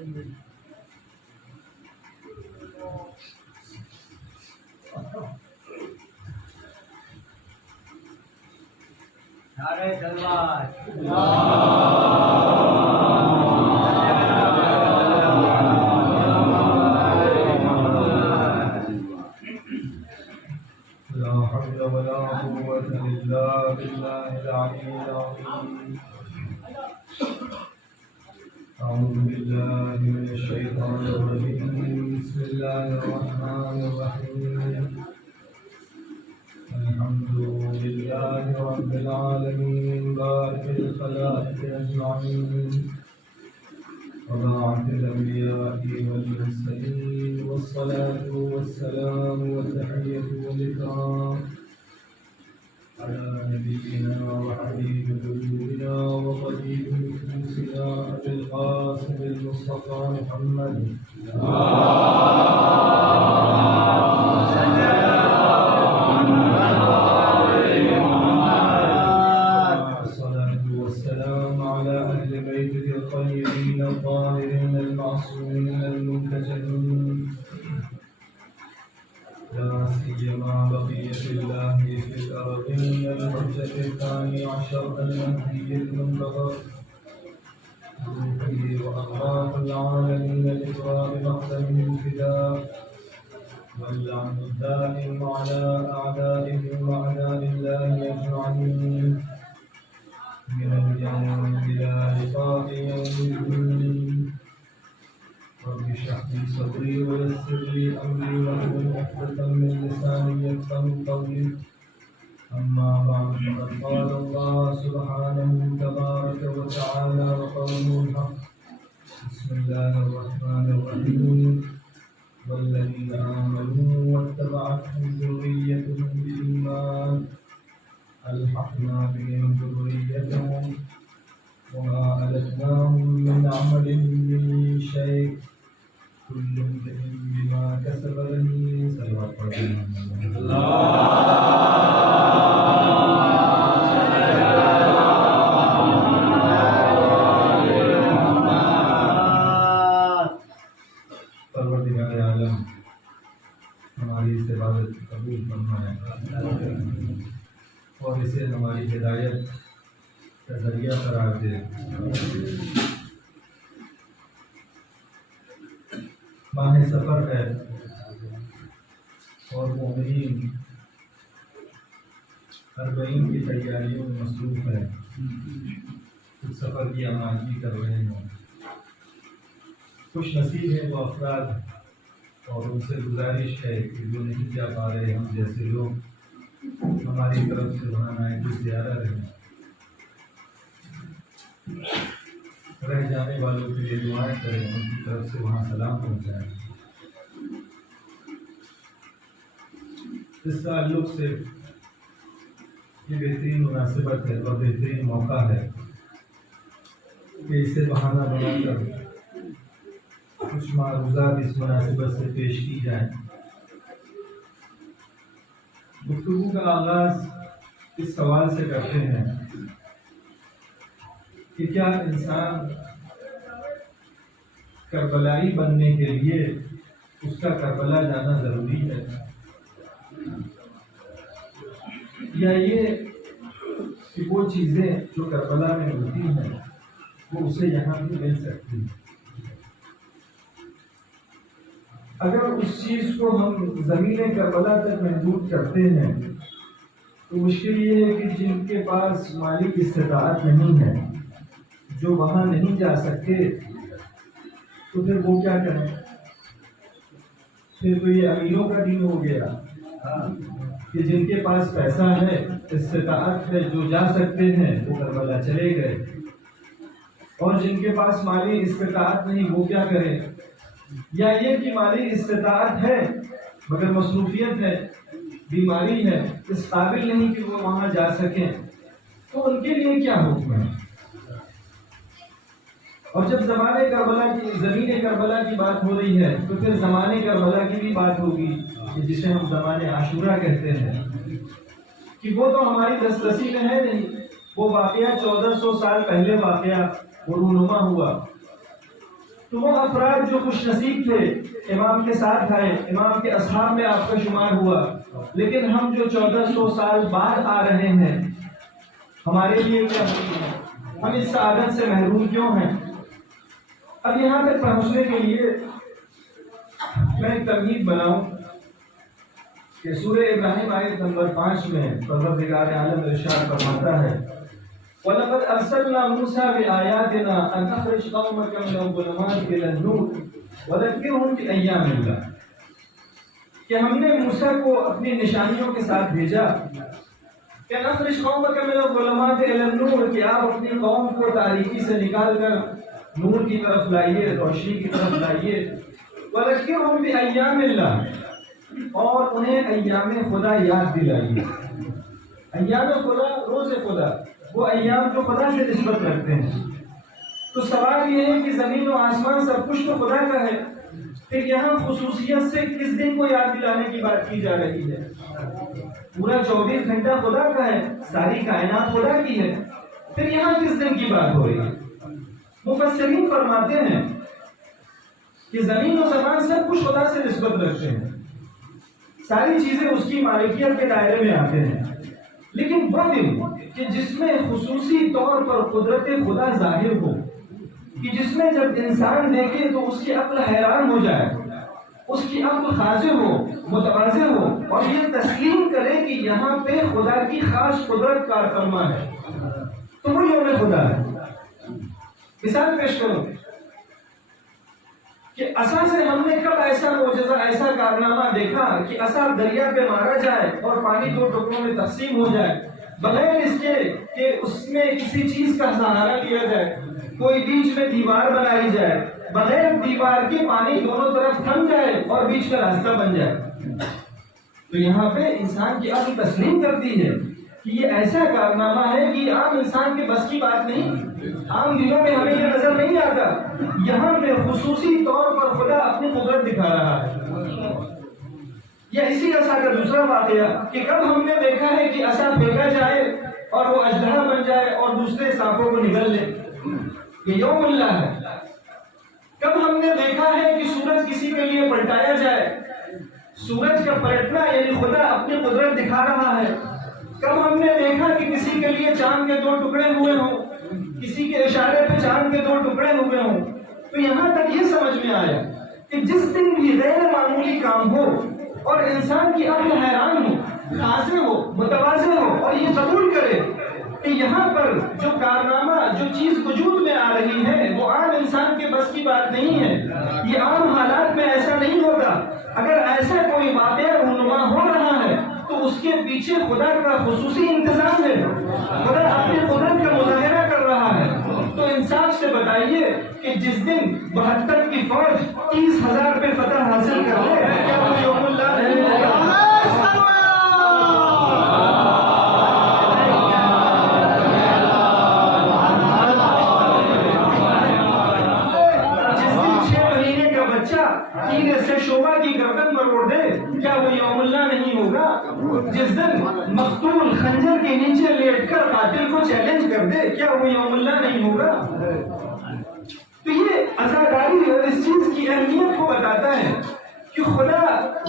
نعرہ تلوار لا حول ولا قوة إلا بالله العلي العظيم. أعوذ بالله من الشيطان الرجيم. بسم الله الرحمن الرحيم. الحمد لله رب العالمين بارئ الخلائق أجمعين وباعث الأنبياء والمرسلين والصلاة والسلام والتحية والإكرام على نبينا وحبيب قلوبنا وطبيب نفوسنا أبي القاسم المصطفى محمد الصلاة والسلام على أهل بيته الطيبين الطاهرين المعصومين المنتجبين لا سيما بقية الله في الأرضين الحجة الثاني عشر المهدي المنتظر روحه وأرواح العالمين الإكرام مقدم الفداء واللعن الدائم على أعدائهم وأعداء الله أجمعين من اليوم إلى لقاء يوم الدين. رب اشرح لي صدري ويسر لي أمري واحلل عقدة من لساني يفقهوا قولي. أما بعد فقد قال الله سبحانه تبارك وتعالى وقوله الحق. بسم الله الرحمن الرحيم. والذين آمنوا واتبعتهم ذريتهم بإيمان ألحقنا بهم ذريتهم وما ألتناهم من عملهم من شيء كل امرئ بما كسب رهين. صلوات پروردگار عالم ہماری اس عبادت قبول فرمائے اور اسے ہماری ہدایت کا ذریعہ قرار دے. ماہ سفر ہے اور مومنین 40 کی تیاریوں میں مصروف ہے. کچھ سفر کی آمادگی کر رہے ہیں. خوش نصیب ہے وہ افراد اور ان سے گزارش ہے کہ جو نہیں جا پا رہے ہم جیسے لوگ ہماری طرف سے وہاں آئے تو زیادہ رہیں. رہ جانے والوں کے لیے دعائیں کریں, ان کی طرف سے وہاں سلام پہنچائیں. اس تعلق سے یہ بہترین مناسبت ہے اور بہترین موقع ہے کہ اسے بہانہ بنا کر کچھ معروضات اس مناسبت سے پیش کی جائیں. گفتگو کا آغاز اس سوال سے کرتے ہیں کہ کیا انسان کربلائی بننے کے لیے اس کا کربلا جانا ضروری ہے, یا یہ کہ وہ چیزیں جو کربلا میں ملتی ہیں وہ اسے یہاں بھی مل سکتی ہیں. اگر اس چیز کو ہم زمین کربلا تک محدود کرتے ہیں تو مشکل یہ ہے کہ جن کے پاس مالی استطاعت نہیں ہے, جو وہاں نہیں جا سکتے, تو پھر وہ کیا کریں؟ پھر تو یہ امیروں کا دین ہو گیا کہ جن کے پاس پیسہ ہے, استطاعت ہے, جو جا سکتے ہیں وہ کربلا چلے گئے, اور جن کے پاس مالی استطاعت نہیں وہ کیا کریں؟ یا یہ کہ مالی استطاعت ہے مگر مصروفیت ہے, بیماری ہے, اس قابل نہیں کہ وہ وہاں جا سکیں, تو ان کے لیے کیا حکم ہے؟ اور جب زمانے کربلا کی زمین کربلا کی بات ہو رہی ہے تو پھر زمانے کربلا کی بھی بات ہوگی کہ جسے ہم زمانے عاشورہ کہتے ہیں, کہ وہ تو ہماری دسترسی میں ہے نہیں. وہ واقعہ 1400 سال پہلے واقعہ وہ رونما ہوا, تو وہ افراد جو خوش نصیب تھے امام کے ساتھ آئے، امام کے اصحاب میں آپ کا شمار ہوا، لیکن ہم جو 1400 سال بعد آ رہے ہیں ہمارے لیے کیا ہے؟ ہم اس سعادت سے محروم کیوں ہیں؟ اب یہاں تک پہنچنے کے لیے میں ایک ترغیب بناؤں کہ سورہ ابراہیم آیت نمبر 5 میں پروردگار عالم ارشاد فرماتا ہے وَلَقَدْ أَرْسَلْنَا مُوسَىٰ بِآيَاتِنَا أَنْ أَخْرِجْ قَوْمَكَ مِنَ الظُّلُمَاتِ إِلَى النُّورِ وَذَكِّرْهُمْ بِأَيَّامِ اللَّهِ کہ ہم نے موسیٰ کو اپنی نشانیوں کے ساتھ بھیجا کہ نخرج قومک من الظلمات الى النور کہ آپ اپنی قوم کو تاریکی سے نکال کر نور کی طرف لائیے، روشنی کی طرف لائیے، وذکرہم بایام اللہ اور انہیں ایام خدا یاد دلائیے۔ ایام خدا، روز خدا، وہ ایام جو خدا سے نسبت رکھتے ہیں۔ تو سوال یہ ہے کہ زمین و آسمان سب کچھ تو خدا کا ہے، پھر یہاں خصوصیت سے کس دن کو یاد دلانے کی بات کی جا رہی ہے؟ پورا 24 گھنٹہ خدا کا ہے، ساری کائنات خدا کی ہے، پھر یہاں کس دن کی بات ہو رہی ہے؟ مفسرین فرماتے ہیں کہ زمین و زمان سب کچھ خدا سے نسبت رکھتے ہیں، ساری چیزیں اس کی مالکیت کے دائرے میں آتے ہیں، لیکن وہ دن کہ جس میں خصوصی طور پر قدرت خدا ظاہر ہو، کہ جس میں جب انسان دیکھے تو اس کی عقل حیران ہو جائے، اس کی عقل خاضع ہو، متواضع ہو اور یہ تسلیم کرے کہ یہاں پہ خدا کی خاص قدرت کار فرما ہے، تو وہ یوم خدا ہے۔ مثال پیش کرو کہ عصا سے ہم نے کب ایسا معجزہ، ایسا کارنامہ دیکھا کہ عصا دریا پہ مارا جائے اور پانی 2 ٹکڑوں میں تقسیم ہو جائے بغیر اس کے کہ اس میں کسی چیز کا سہارا لیا جائے، کوئی بیچ میں دیوار بنائی جائے، بغیر دیوار کے پانی دونوں طرف تھم جائے اور بیچ کا راستہ بن جائے؟ تو یہاں پہ انسان کی عقل تسلیم کرتی ہے کہ یہ ایسا کارنامہ ہے کہ عام انسان کے بس کی بات نہیں، عام دنوں میں ہمیں یہ نظر نہیں آتا، یہاں پہ خصوصی طور پر خدا اپنی قدرت دکھا رہا ہے۔ یا اسی عصا کا دوسرا واقعہ کہ کب ہم نے دیکھا ہے کہ عصا پھینکا جائے اور وہ اژدہا بن جائے اور دوسرے سانپوں کو نگل لے؟ یہ یوم اللہ ہے۔ کب ہم نے دیکھا ہے کہ سورج کسی کے لیے پلٹایا جائے؟ سورج کا پلٹنا یعنی خدا اپنی قدرت دکھا رہا ہے۔ کب ہم نے دیکھا کہ کسی کے لیے چاند کے 2 ٹکڑے ہوئے ہوں، کسی کے اشارے پہ چاند کے 2 ٹکڑے ہوئے ہوں؟ تو یہاں تک یہ سمجھ میں آیا کہ جس دن بھی غیر معمولی کام ہو اور انسان کی عقل حیران ہو، خاصے ہو، متواضع ہو اور یہ قبول کرے کہ یہاں پر جو کارنامہ، جو چیز وجود میں آ رہی ہے وہ عام انسان کے بس کی بات نہیں ہے، یہ عام حالات میں ایسا نہیں ہوتا۔ اگر ایسا کوئی واقعہ رونما ہو رہا ہے تو اس کے پیچھے خدا کا خصوصی انتظام ہے، خدا اپنی قدرت کا مظاہرہ کر رہا ہے۔ تو انصاف سے بتائیے کہ جس دن 72 کی فوج 30,000 پہ فتح حاصل کر لے، کیا وہ یوم اللہ نہیں ہوگا؟ شعبہ کی گردن پر اڑ دے، کیا وہ یوم اللہ نہیں ہوگا؟ جس دن مقتول خنجر کے نیچے لیٹ کر قاتل کو چیلنج کر دے، کیا وہ یوم اللہ نہیں ہوگا؟ تو یہ عزاداری اور اس چیز کی اہمیت کو بتاتا ہے کہ خدا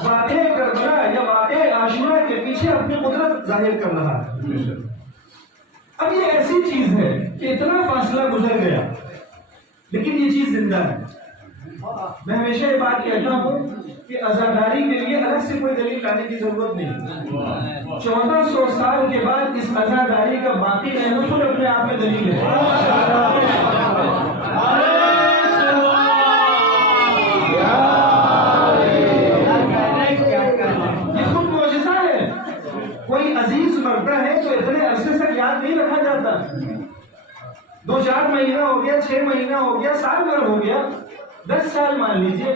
واقع کربلا یا واقع عاشورہ کے پیچھے اپنی قدرت ظاہر کر رہا ہے۔ اب یہ ایسی چیز ہے کہ اتنا فاصلہ گزر گیا لیکن یہ چیز زندہ ہے۔ میں ہمیشہ یہ بات کہتا ہوں کہ عزاداری کے لیے الگ سے کوئی دلیل لانے کی ضرورت نہیں، 1400 سال کے بعد اس عزاداری کا باقی رہنا خود اپنے آپ میں دلیل ہے۔ یہ خود معجزہ ہے۔ کوئی عزیز مرتا ہے تو اتنے عرصے سے یاد نہیں رکھا جاتا، 2-4 مہینہ ہو گیا، 6 مہینہ ہو گیا، سال بھر ہو گیا، 10 سال مان لیجئے۔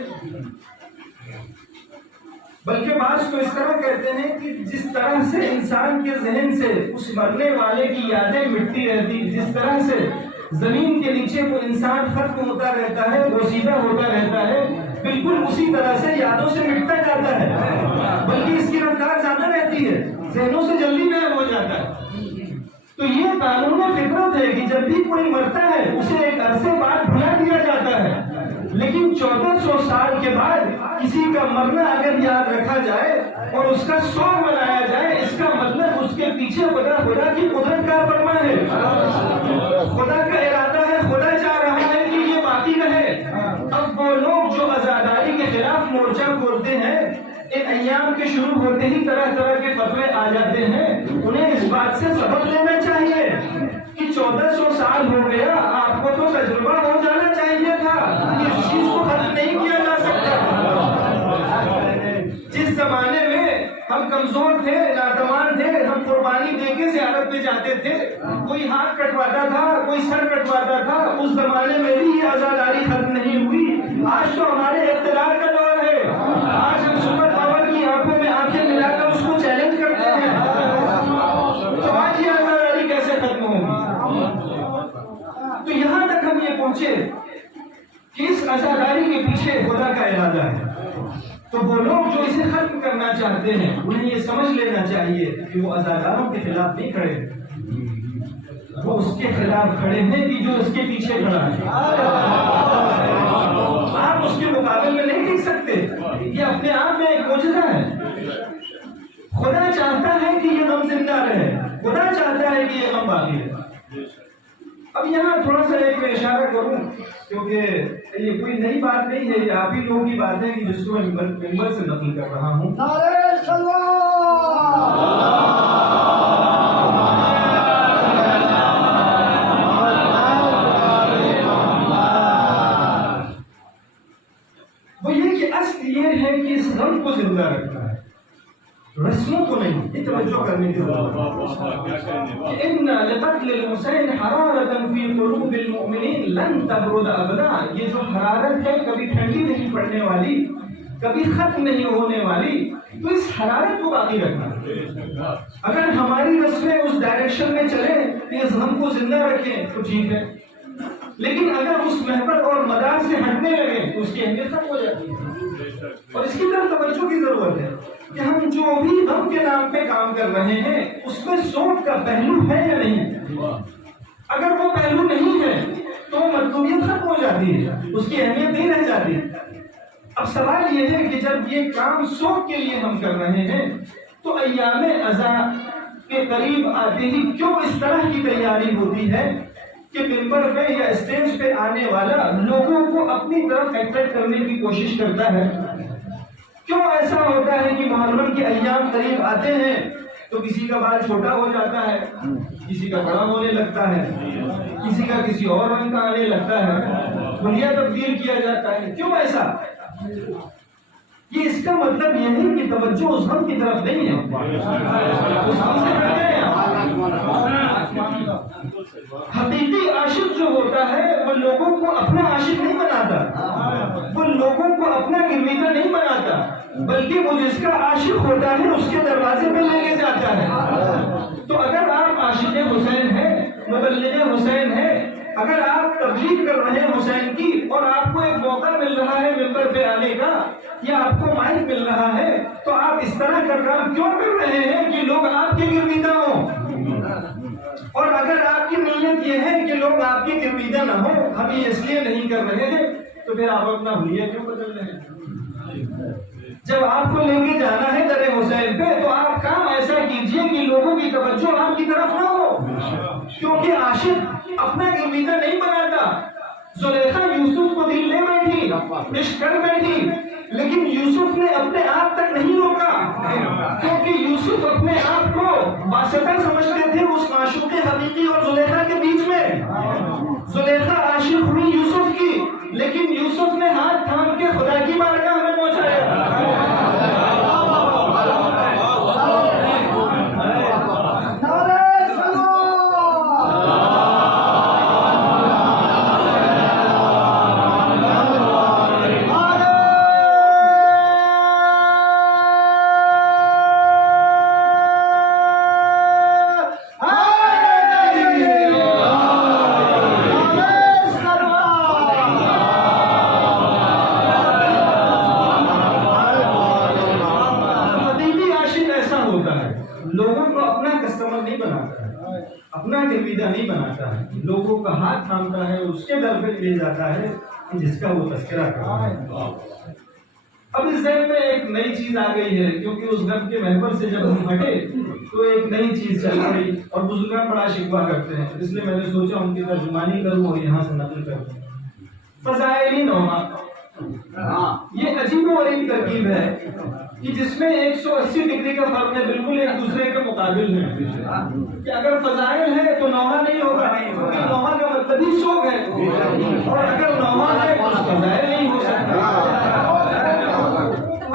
بلکہ بعض تو اس طرح کہتے ہیں کہ جس طرح سے انسان کے ذہن سے اس مرنے والے کی یادیں مٹتی رہتی، جس طرح سے زمین کے نیچے وہ انسان ختم ہوتا رہتا ہے، بوسیدہ ہوتا رہتا ہے، بالکل اسی طرح سے یادوں سے مٹتا جاتا ہے، بلکہ اس کی رفتار زیادہ رہتی ہے، ذہنوں سے جلدی غائب ہو جاتا ہے۔ تو یہ قانون فطرت ہے کہ جب بھی کوئی مرتا ہے اسے ایک عرصے بعد بھلا دیا جاتا ہے، 1400 سال کے بعد کسی کا مرنا اگر یاد رکھا جائے اور اس کا سوگ منایا جائے، اس کا مطلب اس کے پیچھے خدا کی قدرت کا فرما ہے، خدا کا ارادہ ہے، خدا چاہ رہا ہے کہ یہ باقی رہے۔ اب وہ لوگ جو عزاداری کے خلاف مورچہ کھولتے ہیں، ان ایام کے شروع ہوتے ہی طرح طرح کے فتوے آ جاتے ہیں، انہیں اس بات سے سبق لینا چاہیے کہ 1400 سال ہو گیا، آپ کو تو تجربہ ہو جانا چاہیے تھا کہ اس چیز کو ختم نہیں کیا جا سکتا۔ جس زمانے میں ہم کمزور تھے، ناتوان تھے، ہم قربانی دے کے زیارت پہ جاتے تھے، کوئی ہاتھ کٹواتا تھا، کوئی سر کٹواتا تھا، اس زمانے میں بھی یہ عزاداری ختم نہیں ہوئی۔ آج تو ہمارے اقتدار کا دور ہے، آج ہم سپر پاور کی آنکھوں میں آنکھیں ملا کر اس کو چیلنج کرتے ہیں، تو آج یہ عزاداری کیسے ختم ہوگی؟ تو یہاں تک ہم یہ پہنچے کہ اس عزاداری کے پیچھے خدا کا ارادہ ہے۔ تو وہ لوگ جو اسے ختم کرنا چاہتے ہیں، انہیں یہ سمجھ لینا چاہیے کہ وہ عزاداروں کے خلاف نہیں کھڑے، وہ اس کے خلاف کھڑے ہیں کہ جو اس کے پیچھے کھڑا ہے۔ آپ اس کے مقابل میں نہیں ٹک سکتے، یہ اپنے آپ میں ایک معجزہ ہے۔ خدا چاہتا ہے کہ یہ غم زندہ رہے، خدا چاہتا ہے کہ یہ غم باقی رہے۔ اب یہاں تھوڑا سا ایک میں اشارہ کروں، کیونکہ یہ کوئی نئی بات نہیں ہے، یہ آپ ہی لوگوں کی بات ہے کہ جس کو میں ممبر سے نقل کر رہا ہوں۔ نعرہ سلوات! وہ یہ کہ اصل یہ ہے کہ اس غم کو زندہ رکھنا ہے، رسموں کو نہیں۔ یہ توجہ کرنے کی ضرورت ہے۔ ان لقتل الحسین حرارۃ فی قلوب المؤمنین لن تبرد ابدا، یہ جو حرارت ہے کبھی ٹھنڈی نہیں پڑنے والی، کبھی ختم نہیں ہونے والی، تو اس حرارت کو باقی رکھنا۔ اگر ہماری رسمیں اس ڈائریکشن میں چلے کہ اس غم کو زندہ رکھیں تو ٹھیک ہے، لیکن اگر اس محور اور مدار سے ہٹنے لگے تو اس کی اہمیت ختم ہو جاتی ہے۔ اور اس کی طرف توجہ کی ضرورت ہے کہ ہم جو بھی غم کے نام پہ کام کر رہے ہیں اس میں سوچ کا پہلو ہے یا نہیں۔ اگر وہ پہلو نہیں ہے تو مطلوبیت ختم ہو جاتی ہے، اس کی اہمیت نہیں رہ جاتی۔ اب سوال یہ ہے کہ جب یہ کام سوچ کے لیے ہم کر رہے ہیں تو ایام عزا کے قریب آتے ہی کیوں اس طرح کی تیاری ہوتی ہے کہ ممبر پہ یا اسٹیج پہ آنے والا لوگوں کو اپنی طرف اٹریکٹ کرنے کی کوشش کرتا ہے؟ کیوں ایسا ہوتا ہے کہ محرم کے ایام قریب آتے ہیں تو کسی کا بال چھوٹا ہو جاتا ہے، کسی کا بڑا ہونے لگتا ہے، کسی کا کسی اور رنگ کا آنے لگتا ہے، دنیا تبدیل کیا جاتا ہے؟ کیوں ایسا؟ یہ اس کا مطلب یہ ہے کہ توجہ اس غم کی طرف نہیں ہے، اس غم سے ہٹ گئے ہیں۔ حقیقی عاشق جو ہوتا ہے وہ لوگوں کو اپنا عاشق نہیں بناتا، وہ لوگوں کو اپنا گرویدہ نہیں بناتا، بلکہ وہ جس کا عاشق ہوتا ہے اس کے دروازے پہ لے کے جاتا ہے۔ تو اگر آپ عاشق حسین ہیں، مبلغ حسین ہیں، اگر آپ تبلیغ کر رہے ہیں حسین کی اور آپ کو ایک موقع مل رہا ہے ممبر پہ آنے کا یا آپ کو مائک مل رہا ہے، تو آپ اس طرح کا کام کیوں کر رہے ہیں کہ لوگ آپ کے گرویدہ ہوں؟ اور اگر آپ کی نیت یہ ہے کہ لوگ آپ کی گرویدہ نہ ہو، ہم یہ اس لیے نہیں کر رہے ہیں، تو پھر آپ اپنا حلیہ کیوں بدل رہے ہیں؟ جب آپ کو لے کے جانا ہے در حسین پہ تو آپ کام ایسا کیجئے کہ لوگوں کی توجہ آپ کی طرف نہ ہو، کیونکہ عاشق اپنا گرویدہ نہیں بناتا۔ زلیخا یوسف کو دل لے بیٹھی، عشق کر بیٹھی، لیکن یوسف نے اپنے آپ تک نہیں روکا، کیونکہ یوسف اپنے آپ کو واسطہ سمجھتے تھے اس معشوق حقیقی اور زلیخا کے بیچ میں۔ زلیخا عاشق ہوئی یوسف کی، لیکن یوسف نے ہاتھ تھام کے خدا کی بارگاہ میں پہنچایا۔ اپنا گرویدہ نہیں بناتا ہے، لوگوں کا ہاتھ تھامتا ہے، اس کے در پہ لے جاتا ہے جس کا وہ تذکرہ کر رہا ہے۔ اب اس ذہن میں ایک نئی چیز آ گئی ہے، کیونکہ اس غم کے محور سے جب ہم ہٹے تو ایک نئی چیز چل گئی، اور بزرگان بڑا شکوہ کرتے ہیں، اس لیے میں نے سوچا ان کی ترجمانی کروں اور یہاں سے نقل کروں۔ فضائل نوحہ، یہ عجیب و غریب ترکیب ہے کہ جس میں 180 ڈگری کا فرق ہے، بالکل ایک دوسرے کے مقابل میں، کہ اگر فضائل ہے تو نوحہ نہیں ہوگا، کیونکہ نوحہ کا مطلب ہی شوق ہے، اور اگر نوحہ ہے تو فضائل نہیں ہو سکتا۔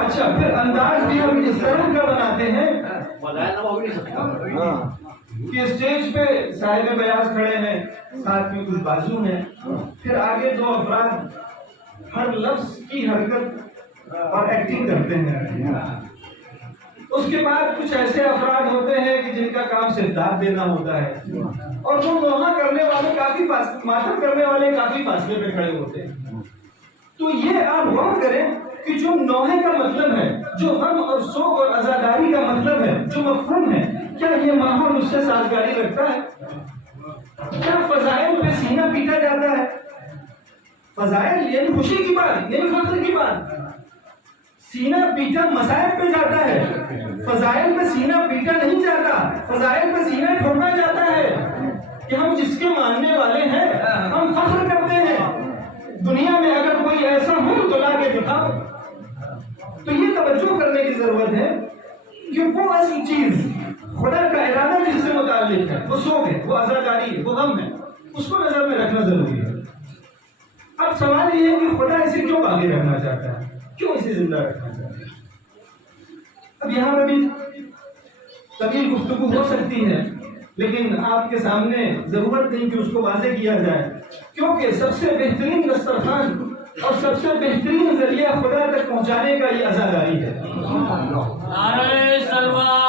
اچھا، پھر انداز بھی ہم اس طرح کا بناتے ہیں کہ اسٹیج پہ صاحب بیاض کھڑے ہیں، ساتھ میں کچھ بازو ہیں، پھر آگے دو افراد ہر لفظ کی حرکت اور ایکٹنگ کرتے ہیں، اس کے بعد کچھ ایسے افراد ہوتے ہیں کہ جن کا کام صرف داد دینا ہوتا ہے، اور وہ نوحہ کرنے والے کافی ماتم کرنے والے کافی فاصلے پہ کھڑے ہوتے ہیں۔ تو یہ آپ غور کریں کہ جو نوحے کا مطلب ہے، جو غم اور سوگ اور عزاداری کا مطلب ہے، جو مفہوم ہے، کیا یہ ماحول اس سے سازگاری رکھتا ہے؟ کیا فضائل پہ سینہ پیٹا جاتا ہے؟ فضائل یعنی خوشی کی بات، یعنی فخر کی بات، سینہ پیٹا مصائب پہ جاتا ہے، فضائل پہ سینہ پیٹا نہیں جاتا، فضائل پہ سینہ ٹھوکا جاتا ہے کہ ہم جس کے ماننے والے ہیں ہم فخر کرتے ہیں، دنیا میں اگر کوئی ایسا ہو تو لا کے دکھاؤ۔ تو یہ توجہ کرنے کی ضرورت ہے کہ وہ اصل چیز خدا کا ارادہ جس سے متعلق ہے، وہ سوگ ہے، وہ عزاداری ہے، وہ غم ہے، اس کو نظر میں رکھنا ضروری ہے۔ اب سوال یہ ہے کہ خدا اسے کیوں باقی رکھنا چاہتا ہے، کیوں اسے زندہ رکھنا چاہتا ہے؟ اب یہاں پر بھی طویل گفتگو ہو سکتی ہے، لیکن آپ کے سامنے ضرورت نہیں کہ اس کو واضح کیا جائے، کیونکہ سب سے بہترین دسترخوان اور سب سے بہترین ذریعہ خدا تک پہنچانے کا یہ عزاداری ہے۔ نعرہ سلوات۔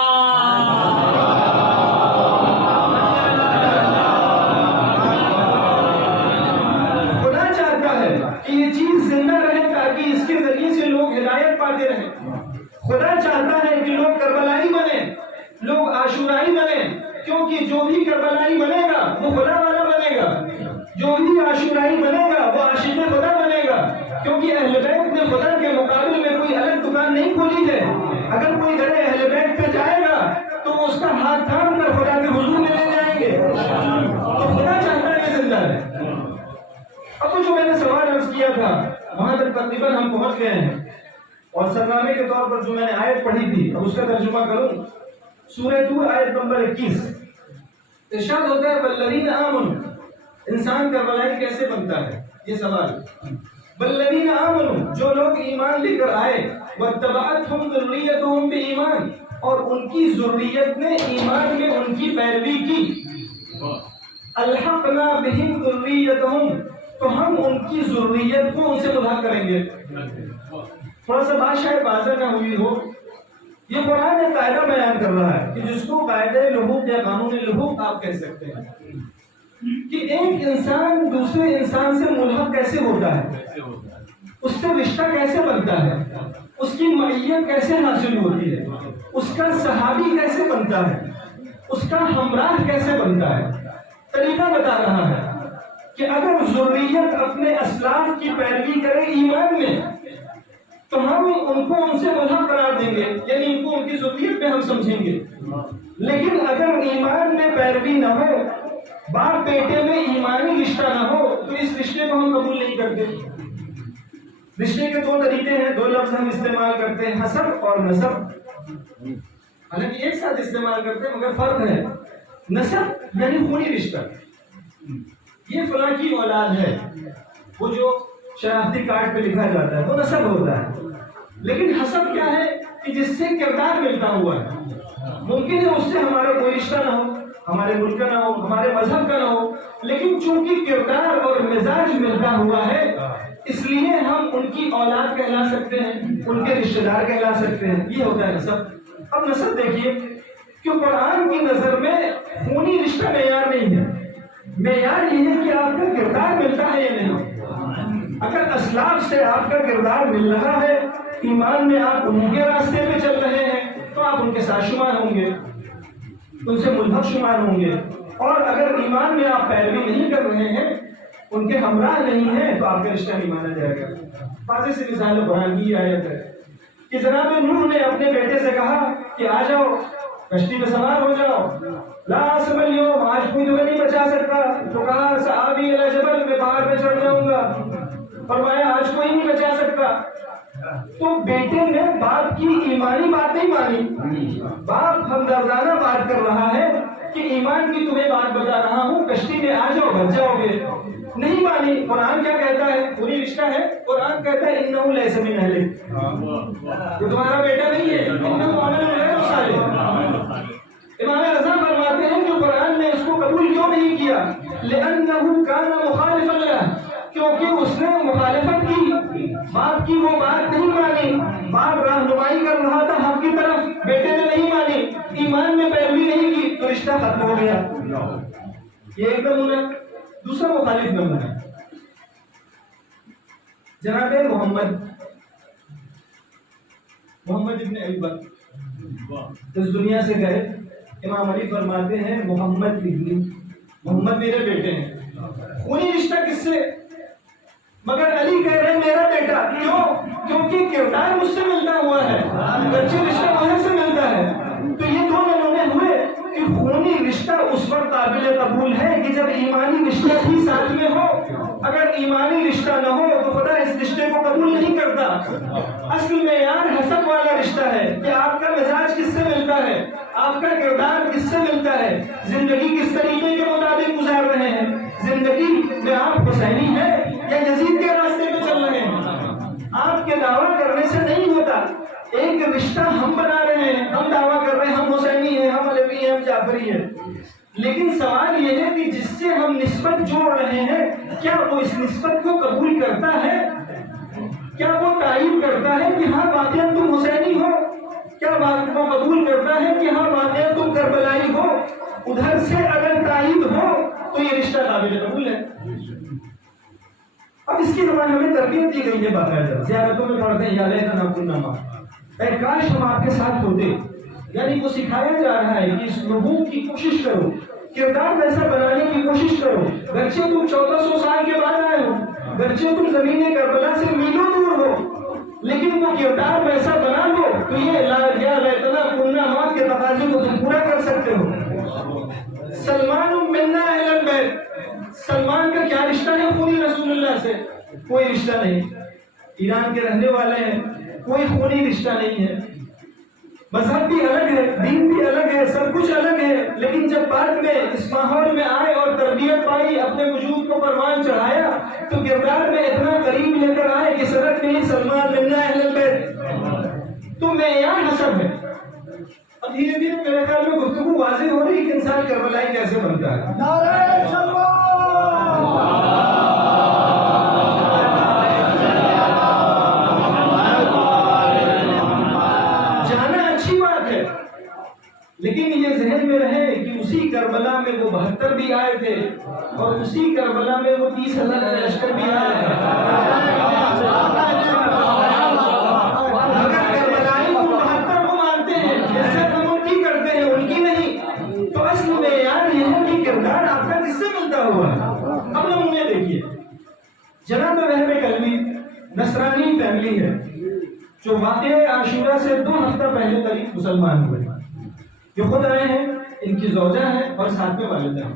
خدا چاہتا ہے کہ یہ چیز زندہ رہے تاکہ اس کے ذریعے سے لوگ ہدایت پاتے رہیں۔ خدا چاہتا ہے کہ لوگ کربلائی بنے، لوگ عاشورائی بنے، کیونکہ جو بھی کربلائی بنے گا وہ خدا والا بنے گا، جو بھی عاشورائی بنے گا وہ عاشق خدا بنے گا، کیونکہ اہل بیت نے خدا کے مقابل میں کوئی الگ دکان نہیں کھولی ہے۔ اگر کوئی گھر اہل بیت پہ جائے گا تو اس کا ہاتھ تھام کر خدا کے حضور میں لے جائیں گے۔ تو خدا چاہتا ہے کہ زندہ ہے۔ اب جو میں نے سوال عرض کیا تھا وہاں تک تقریباً ہم پہنچ گئے ہیں، اور سرنامے کے طور پر جو میں نے آیت پڑھی تھی اب اس کا ترجمہ کروں۔ سورہ طور آیت نمبر 21 ارشاد ہوتا ہے والذین آمنوا، انسان کربلائی کیسے بنتا ہے یہ سوال۔ والذین آمنوا، جو لوگ ایمان لے کر آئے، واتبعتہم ذریتہم بایمان، اور ان کی ذریت نے ایمان میں ان کی پیروی کی، الحقنا بہم ذریتہم، تو ہم ان کی ذریت کو ان سے ملحق کریں گے۔ تھوڑا سا بات شاید واضح نہ ہوئی ہو، یہ قرآن ایک قاعدہ بیان کر رہا ہے کہ جس کو قاعدہ لحوق یا قانون لحوق آپ کہہ سکتے ہیں، کہ ایک انسان دوسرے انسان سے ملحق کیسے ہوتا ہے، اس سے رشتہ کیسے بنتا ہے، اس کی معیت کیسے حاصل ہوتی ہے، اس کا صحابی کیسے بنتا ہے، اس کا ہمراہ کیسے بنتا ہے۔ طریقہ بتا رہا ہے کہ اگر ذریت اپنے اسلاف کی پیروی کرے ایمان میں تو ہم ان کو ان سے ملحق قرار دیں گے، یعنی ان کو ان کی ذریت میں ہم سمجھیں گے۔ لیکن اگر ایمان میں پیروی نہ ہو، باپ بیٹے میں ایمانی رشتہ نہ ہو، تو اس رشتے کو ہم قبول نہیں کرتے۔ رشتے کے دو طریقے ہیں، دو لفظ ہم استعمال کرتے ہیں، حسب اور نسب، حالانکہ ایک ساتھ استعمال کرتے ہیں مگر فرق ہے۔ نسب یعنی خونی رشتہ، یہ فلاں کی اولاد ہے، وہ جو شناختی کارڈ پہ لکھا جاتا ہے وہ نسب ہوتا ہے۔ لیکن حسب کیا ہے کہ جس سے کردار ملتا ہوا ہے، ممکن ہے اس سے ہمارا کوئی رشتہ نہ ہو، ہمارے ملک کا نہ ہو، ہمارے مذہب کا نہ ہو، لیکن چونکہ کردار اور مزاج ملتا ہوا ہے اس لیے ہم ان کی اولاد کہلا سکتے ہیں، ان کے رشتہ دار کہلا سکتے ہیں، یہ ہوتا ہے نسب۔ اب نسب دیکھیے کہ قرآن کی نظر میں خونی رشتہ معیار نہیں ہے، معیار یہ ہے کہ آپ کا کردار ملتا ہے یا نہیں۔ اگر اسلاف سے آپ کا کردار مل رہا ہے، ایمان میں آپ ان کے راستے پہ چل رہے ہیں، تو آپ ان کے ساتھ شمار ہوں گے، ان سے ملحق شمار ہوں گے۔ اور اگر ایمان میں آپ پیروی نہیں کر رہے ہیں، ان کے ہمراہ نہیں ہیں تو آپ کا رشتہ نہیں مانا جائے گا. واضح سی مثال قرآن کی آیت ہے کہ جناب نوح نے اپنے بیٹے سے کہا کہ آ جاؤ کشتی میں سوار ہو جاؤ. لا عاصم اليوم، آج کوئی تمہیں نہیں بچا سکتا. تو کہا سآوی الی جبل، میں پہاڑ پہ چڑھ جاؤں گا. فرمایا آج کوئی نہیں بچا سکتا. تو بیٹے نے باپ کی ایمانی بات نہیں مانی. باپ ہمدردانہ بات کر رہا ہے کہ ایمان کی تمہیں بات بتا رہا ہوں، کشتی میں آ جاؤ بچ جاؤ گے. نہیں مانی. قرآن کیا کہتا ہے؟ پوری رشتہ ہے. قرآن کہتا ہے انہ لیس من اہلک، یہ تمہارا بیٹا نہیں ہے. انہ عمل غیر صالح. امام رضا فرماتے ہیں کہ قرآن نے اس کو قبول کیوں نہیں کیا؟ لأنه كان مخالفا له، کیونکہ اس نے مخالفت کی، باپ کی وہ بات نہیں مانی. باپ رہنمائی کر رہا تھا حق کی طرف، بیٹے نے نہیں مانی، ایمان میں پیروی نہیں کی تو رشتہ ختم ہو گیا. یہ ایک نمونہ. دوسرا مخالف نمونہ جناب محمد ابن ابی بکر اس دنیا سے گئے. امام علی فرماتے ہیں محمد میرے بیٹے ہیں. خونی رشتہ کس سے؟ مگر علی کہہ رہے ہیں میرا بیٹا. کیوں؟ کیونکہ کردار مجھ سے ملتا ہوا ہے، بچے رشتہ وہاں سے ملتا ہے. تو یہ دو نمونے ہوئے کہ خونی رشتہ اس وقت قابل قبول ہے کہ جب ایمانی رشتہ بھی ساتھ میں ہو. اگر ایمانی رشتہ نہ ہو تو خدا اس رشتے کو قبول نہیں کرتا. اصل معیار حسب والا رشتہ ہے کہ آپ کا مزاج کس سے ملتا ہے، آپ کا کردار کس سے ملتا ہے، زندگی کس طریقے کے مطابق گزار رہے ہیں. زندگی میں آپ حسینی ہیں یا یزید کے راستے پہ چل رہے ہیں. آپ کے دعویٰ کرنے سے نہیں ہوتا. ایک رشتہ ہم بنا رہے ہیں، ہم دعویٰ کر رہے ہیں ہم حسینی ہیں، ہم علوی ہیں، ہم جعفری ہیں. لیکن سوال یہ ہے کہ جس سے ہم نسبت جوڑ رہے ہیں کیا وہ اس نسبت کو قبول کرتا ہے؟ کیا وہ تائید کرتا ہے کہ ہاں واقعہ تم حسینی ہو؟ کیا وہ قبول کرتا ہے کہ ہاں واقعہ تم کربلائی ہو؟ ادھر سے اگر تائید ہو تو یہ رشتہ قابل قبول ہے. اب اس کی زبان ہمیں تربیت دی گئی ہے باقاعدہ. زیارتوں میں پڑھتے ہیں یا لیتنا کنا معکم، اے کاش ہم آپ کے ساتھ ہوتے. یعنی وہ سکھایا جا رہا ہے کہ اس نبوت کی کوشش کرو، کردار ویسا بنانے کی کوشش کرو. گرچہ تم 1400 سال کے بعد آئے ہو، گرچہ تم زمین کربلا سے میلوں دور ہو، لیکن وہ کردار ویسا بنا دو تو یہ یا لیتنا کنا معکم کے تقاضے کو تم پورا کر سکتے ہو. سلمان منا اہل البیت، سلمان کا کیا رشتہ ہے خونی رسول اللہ سے؟ کوئی رشتہ نہیں. ایران کے رہنے والے ہیں، کوئی خونی رشتہ نہیں ہے. مذہب بھی الگ ہے، دین بھی الگ ہے، سب کچھ الگ ہے. لیکن جب بعد میں اس ماحول میں آئے اور تربیت پائی، اپنے وجود کو پروان چڑھایا تو کردار میں اتنا قریب لے کر آئے کہ سبق نہیں سلمان منا اہل البیت. تو معیار حسب ہے. اب دھیرے دھیرے میرے خیال میں گفتگو واضح ہو رہی کہ انسان کربلائی کیسے بنتا ہے. نعرہ سلوان. لیکن یہ ذہن میں رہے کہ اسی کربلا میں وہ 72 بھی آئے تھے اور اسی کربلا میں وہ 30,000 لشکر بھی آئے تھے. اگر کربلائی کو 72 کو مانتے ہیں، عزت ہم ان کی کرتے ہیں ان کی نہیں، تو اصل معیار یہ ہے کہ کردار آپ کا کس سے ملتا ہوا ہے. اب نمونے دیکھیے. جناب وہب کلبی نصرانی فیملی ہے جو واقعہ عاشورہ سے 2 ہفتہ پہلے قریب مسلمان ہوئے. جو خود آئے ہیں، ان کی زوجہ ہے اور ساتھ میں والدہ ہے.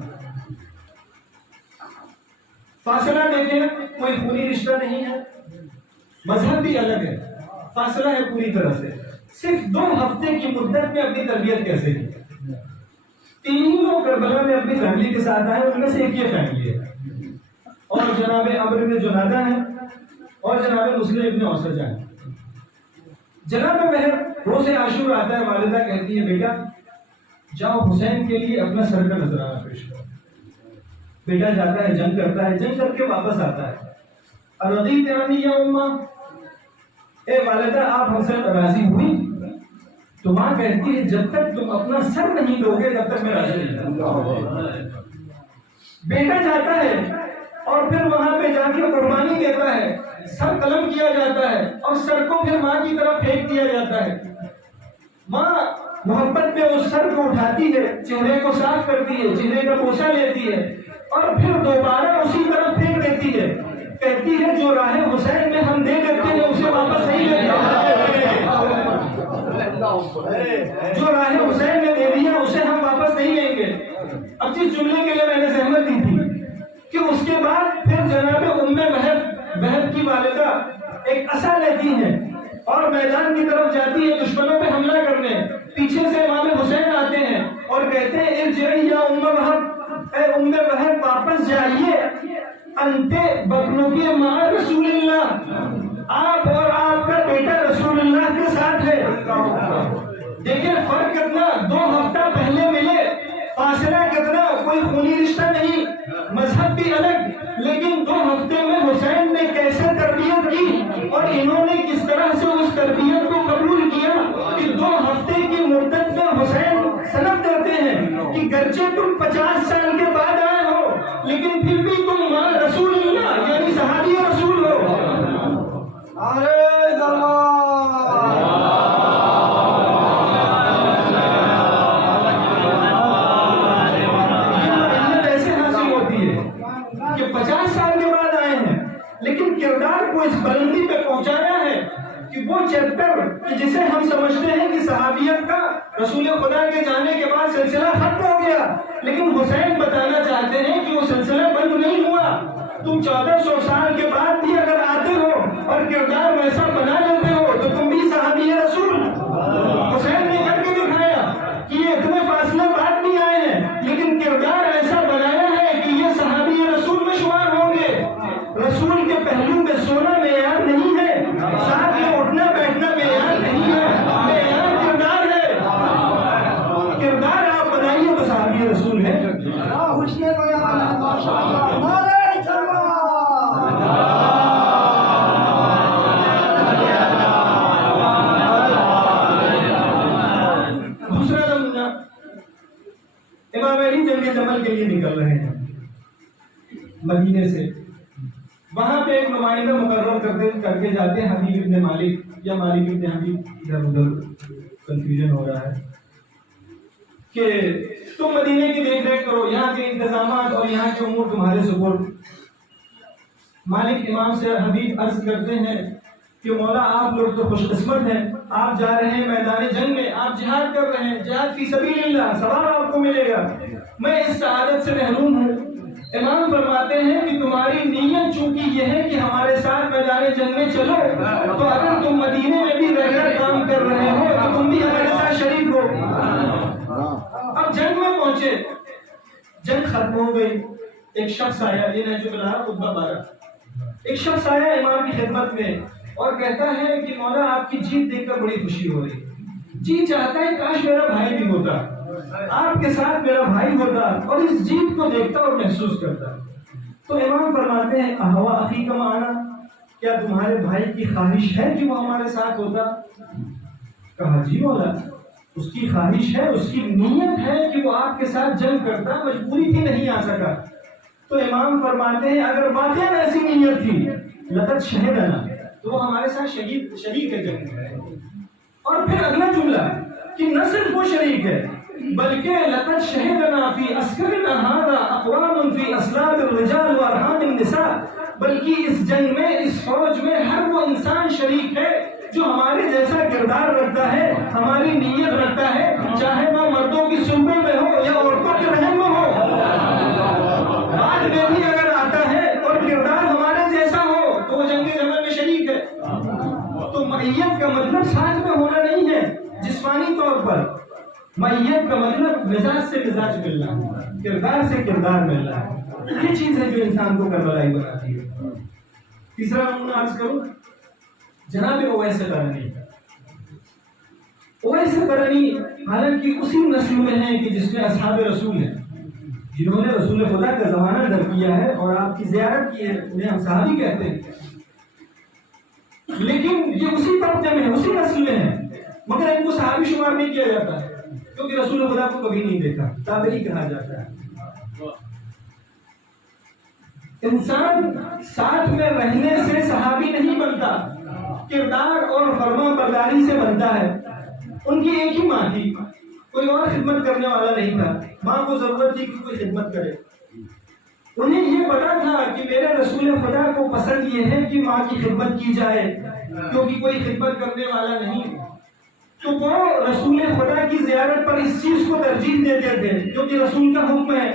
فاصلہ دیکھیں، کوئی خونی رشتہ نہیں ہے، مذہب بھی الگ ہے، فاصلہ ہے پوری طرح سے. صرف 2 ہفتے کی مدت میں اپنی تربیت کیسے کی. 3 لوگ کربلا میں اپنی فیملی کے ساتھ آئے، ان میں سے ایک یہ فیملی ہے اور جناب عمرو بن جنادہ ہے اور جناب مسلم ابن اوسجہ ہے. جناب وہب روز عاشور آتا ہے، والدہ کہتی ہے بیٹا جاؤ حسین کے لیے اپنا سر کا نذرانہ پیش کرو. بیٹا جاتا ہے، جنگ کرتا ہے، جنگ کر کے واپس آتا ہے. ارضیت عنی یا اماں، اے والدہ آپ ہم سے راضی ہوئی؟ تو ماں کہتی ہے جب تک تم اپنا سر نہیں دو گے تب تک میں راضی نہیں ہوں. بیٹا جاتا ہے اور پھر وہاں پہ جا کے قربانی دیتا ہے، سر قلم کیا جاتا ہے اور سر کو پھر ماں کی طرف پھینک دیا جاتا ہے. ماں محبت میں اس سر کو اٹھاتی ہے، چہرے کو صاف کرتی ہے، چہرے کا بوسہ لیتی ہے، اور پھر دوبارہ اسی طرف پھینک دیتی ہے، کہتی ہے جو راہ حسین میں ہم دے دیتے ہیں اسے واپس نہیں لیتے، جو راہ حسین نے دے دیا اسے ہم واپس نہیں لیں گے۔ اب جس جملے کے لیے میں نے زحمت دی تھی کہ اس کے بعد پھر جناب ام وہب کی والدہ ایک عصا لیتی ہیں اور میدان کی طرف جاتی ہے دشمنوں پہ حملہ کرنے، پیچھے سے امام حسین آتے ہیں اور کہتے ہیں ارجعی یا ام وہب، اے ام وہب واپس جائیے، انتے بکنوکی مع رسول اللہ، آپ اور آپ کا بیٹا رسول اللہ کے ساتھ ہے۔ دیکھیں فرق کتنا، 2 ہفتہ پہلے ملے، فاصلہ کتنا، کوئی خونی رشتہ نہیں، مذہب بھی الگ، لیکن 2 ہفتے میں حسین نے کیسے تربیت کی اور انہوں نے کس طرح سے اس تربیت کو قبول کیا کہ 2 ہفتے کی مدت میں حسین سند دیتے ہیں کہ گرچہ تم 50 سال کے بعد آئے ہو لیکن پھر بھی تم مع رسول اللہ یعنی صحابی رسول ہو۔ اس بلندی پہ پہنچایا ہے کہ وہ چیپٹر جسے ہم سمجھتے ہیں کہ صحابیت کا رسول خدا کے جانے کے بعد سلسلہ ختم ہو گیا، لیکن حسین بتانا چاہتے ہیں کہ وہ سلسلہ بند نہیں ہوا، تم 1400 سال کے بعد بھی اگر آتے ہو اور کردار ویسا بنا لیتے ہو تو تم بھی صحابی رسول۔ حسین نے کر کے دکھایا کہ یہ اتنے فاصلے بعد بھی آئے ہیں لیکن کردار ایسا بنایا ہے کہ یہ صحابی رسول میں شمار ہوں گے۔ رسول کے پہلو میں سونا معیار نہیں ہے، ساتھ میں اٹھنا بیٹھنا معیار نہیں ہے، معیار کردار ہے۔ کردار آپ بنائیے تو صحابی رسول ہے۔ دوسرا نمونہ، امام علی جنگ جمل کے لیے نکل رہے ہیں مدینے سے، وہاں پہ ایک نمائندہ مقرر کر کے جاتے ہیں حبیب ابن مالک یا مالک ابن حبیب، ادھر ادھر کنفیوژن ہو رہا ہے، کہ تم مدینے کی دیکھ ریکھ کرو، یہاں کے انتظامات اور یہاں کے امور تمہارے سپرد۔ مالک امام سے حبیب عرض کرتے ہیں کہ مولا آپ لوگ تو خوش قسمت ہیں، آپ جا رہے ہیں میدان جنگ میں، آپ جہاد کر رہے ہیں، جہاد فی سبیل اللہ، ثواب آپ کو ملے گا، میں اس سعادت سے محروم ہوں۔ امام فرماتے ہیں کہ تمہاری نیت چونکہ یہ ہے کہ ہمارے ساتھ میدان جنگ میں چلو، تو اگر تم مدینے میں بھی رہ کر کام کر رہے ہو تو تم بھی ہمارے ساتھ شریک ہو۔ اب جنگ میں پہنچے، جنگ ختم ہو گئی، ایک شخص آیا، یہ نہج البلاغہ خطبہ 12، ایک شخص آیا امام کی خدمت میں اور کہتا ہے کہ مولا آپ کی جیت دیکھ کر بڑی خوشی ہو رہی، جی چاہتا ہے کاش میرا بھائی بھی ہوتا، آپ کے ساتھ میرا بھائی ہوتا اور اس جیت کو دیکھتا اور محسوس کرتا۔ تو امام فرماتے ہیں احوا اخی کا معنی، کیا تمہارے بھائی کی خواہش ہے کہ وہ ہمارے ساتھ ہوتا؟ کہا جی مولا، اس کی خواہش ہے، اس کی نیت ہے کہ وہ آپ کے ساتھ جنگ کرتا، مجبوری تھی نہیں آ سکا۔ تو امام فرماتے ہیں اگر واقعا ایسی نیت تھی لقد شہدنا، تو وہ ہمارے ساتھ شریک ہے جنگ میں۔ اور پھر اگلا جملہ کہ نہ صرف وہ شریک ہے بلکہ لقد شہدنا فی عسکرنا ھذا اقوام فی اصلاب الرجال وارحام النساء، بلکہ اس جنگ میں، اس فوج میں ہر وہ انسان شریک ہے جو ہمارے جیسا کردار رکھتا ہے، ہماری نیت رکھتا ہے، چاہے وہ مردوں کی صحبت میں ہو یا عورتوں کے رحم میں ہو، بعد میں بھی اگر آتا ہے اور کردار ہمارے جیسا ہو تو وہ جنگ جمل میں شریک ہے۔ تو معیت کا مطلب ساتھ میں ہونا نہیں ہے جسمانی طور پر، معیت کا مطلب مزاج سے مزاج ملنا، کردار سے کردار ملنا، یہ چیز ہے جو انسان کو کربلائی بناتی ہے۔ تیسرا نمونہ عرض کروں، جناب اویس قرنی۔ اویس قرنی حالانکہ اسی نسل میں ہیں کہ جس میں اصحاب رسول ہیں، جنہوں نے رسول خدا کا زمانہ در کیا ہے اور آپ کی زیارت کی ہے، انہیں ہم صحابی کہتے ہیں، لیکن یہ اسی طبقے میں، اسی نسل میں ہیں، مگر ان کو صحابی شمار نہیں کیا جاتا ہے کیونکہ رسول خدا کو کبھی نہیں دیکھا، تابعی کہا جاتا ہے۔ انسان ساتھ میں رہنے سے صحابی نہیں بنتا، کردار اور فرما برداری سے بنتا ہے۔ ان کی ایک ہی ماں تھی، کوئی اور خدمت کرنے والا نہیں تھا، ماں کو ضرورت تھی کہ کوئی خدمت کرے، انہیں یہ پتا تھا کہ میرے رسول خدا کو پسند یہ ہے کہ ماں کی خدمت کی جائے، کیونکہ کوئی خدمت کرنے والا نہیں، تو وہ رسول خدا کی زیارت پر اس چیز کو ترجیح دیتے تھے، کیونکہ رسول کا حکم ہے،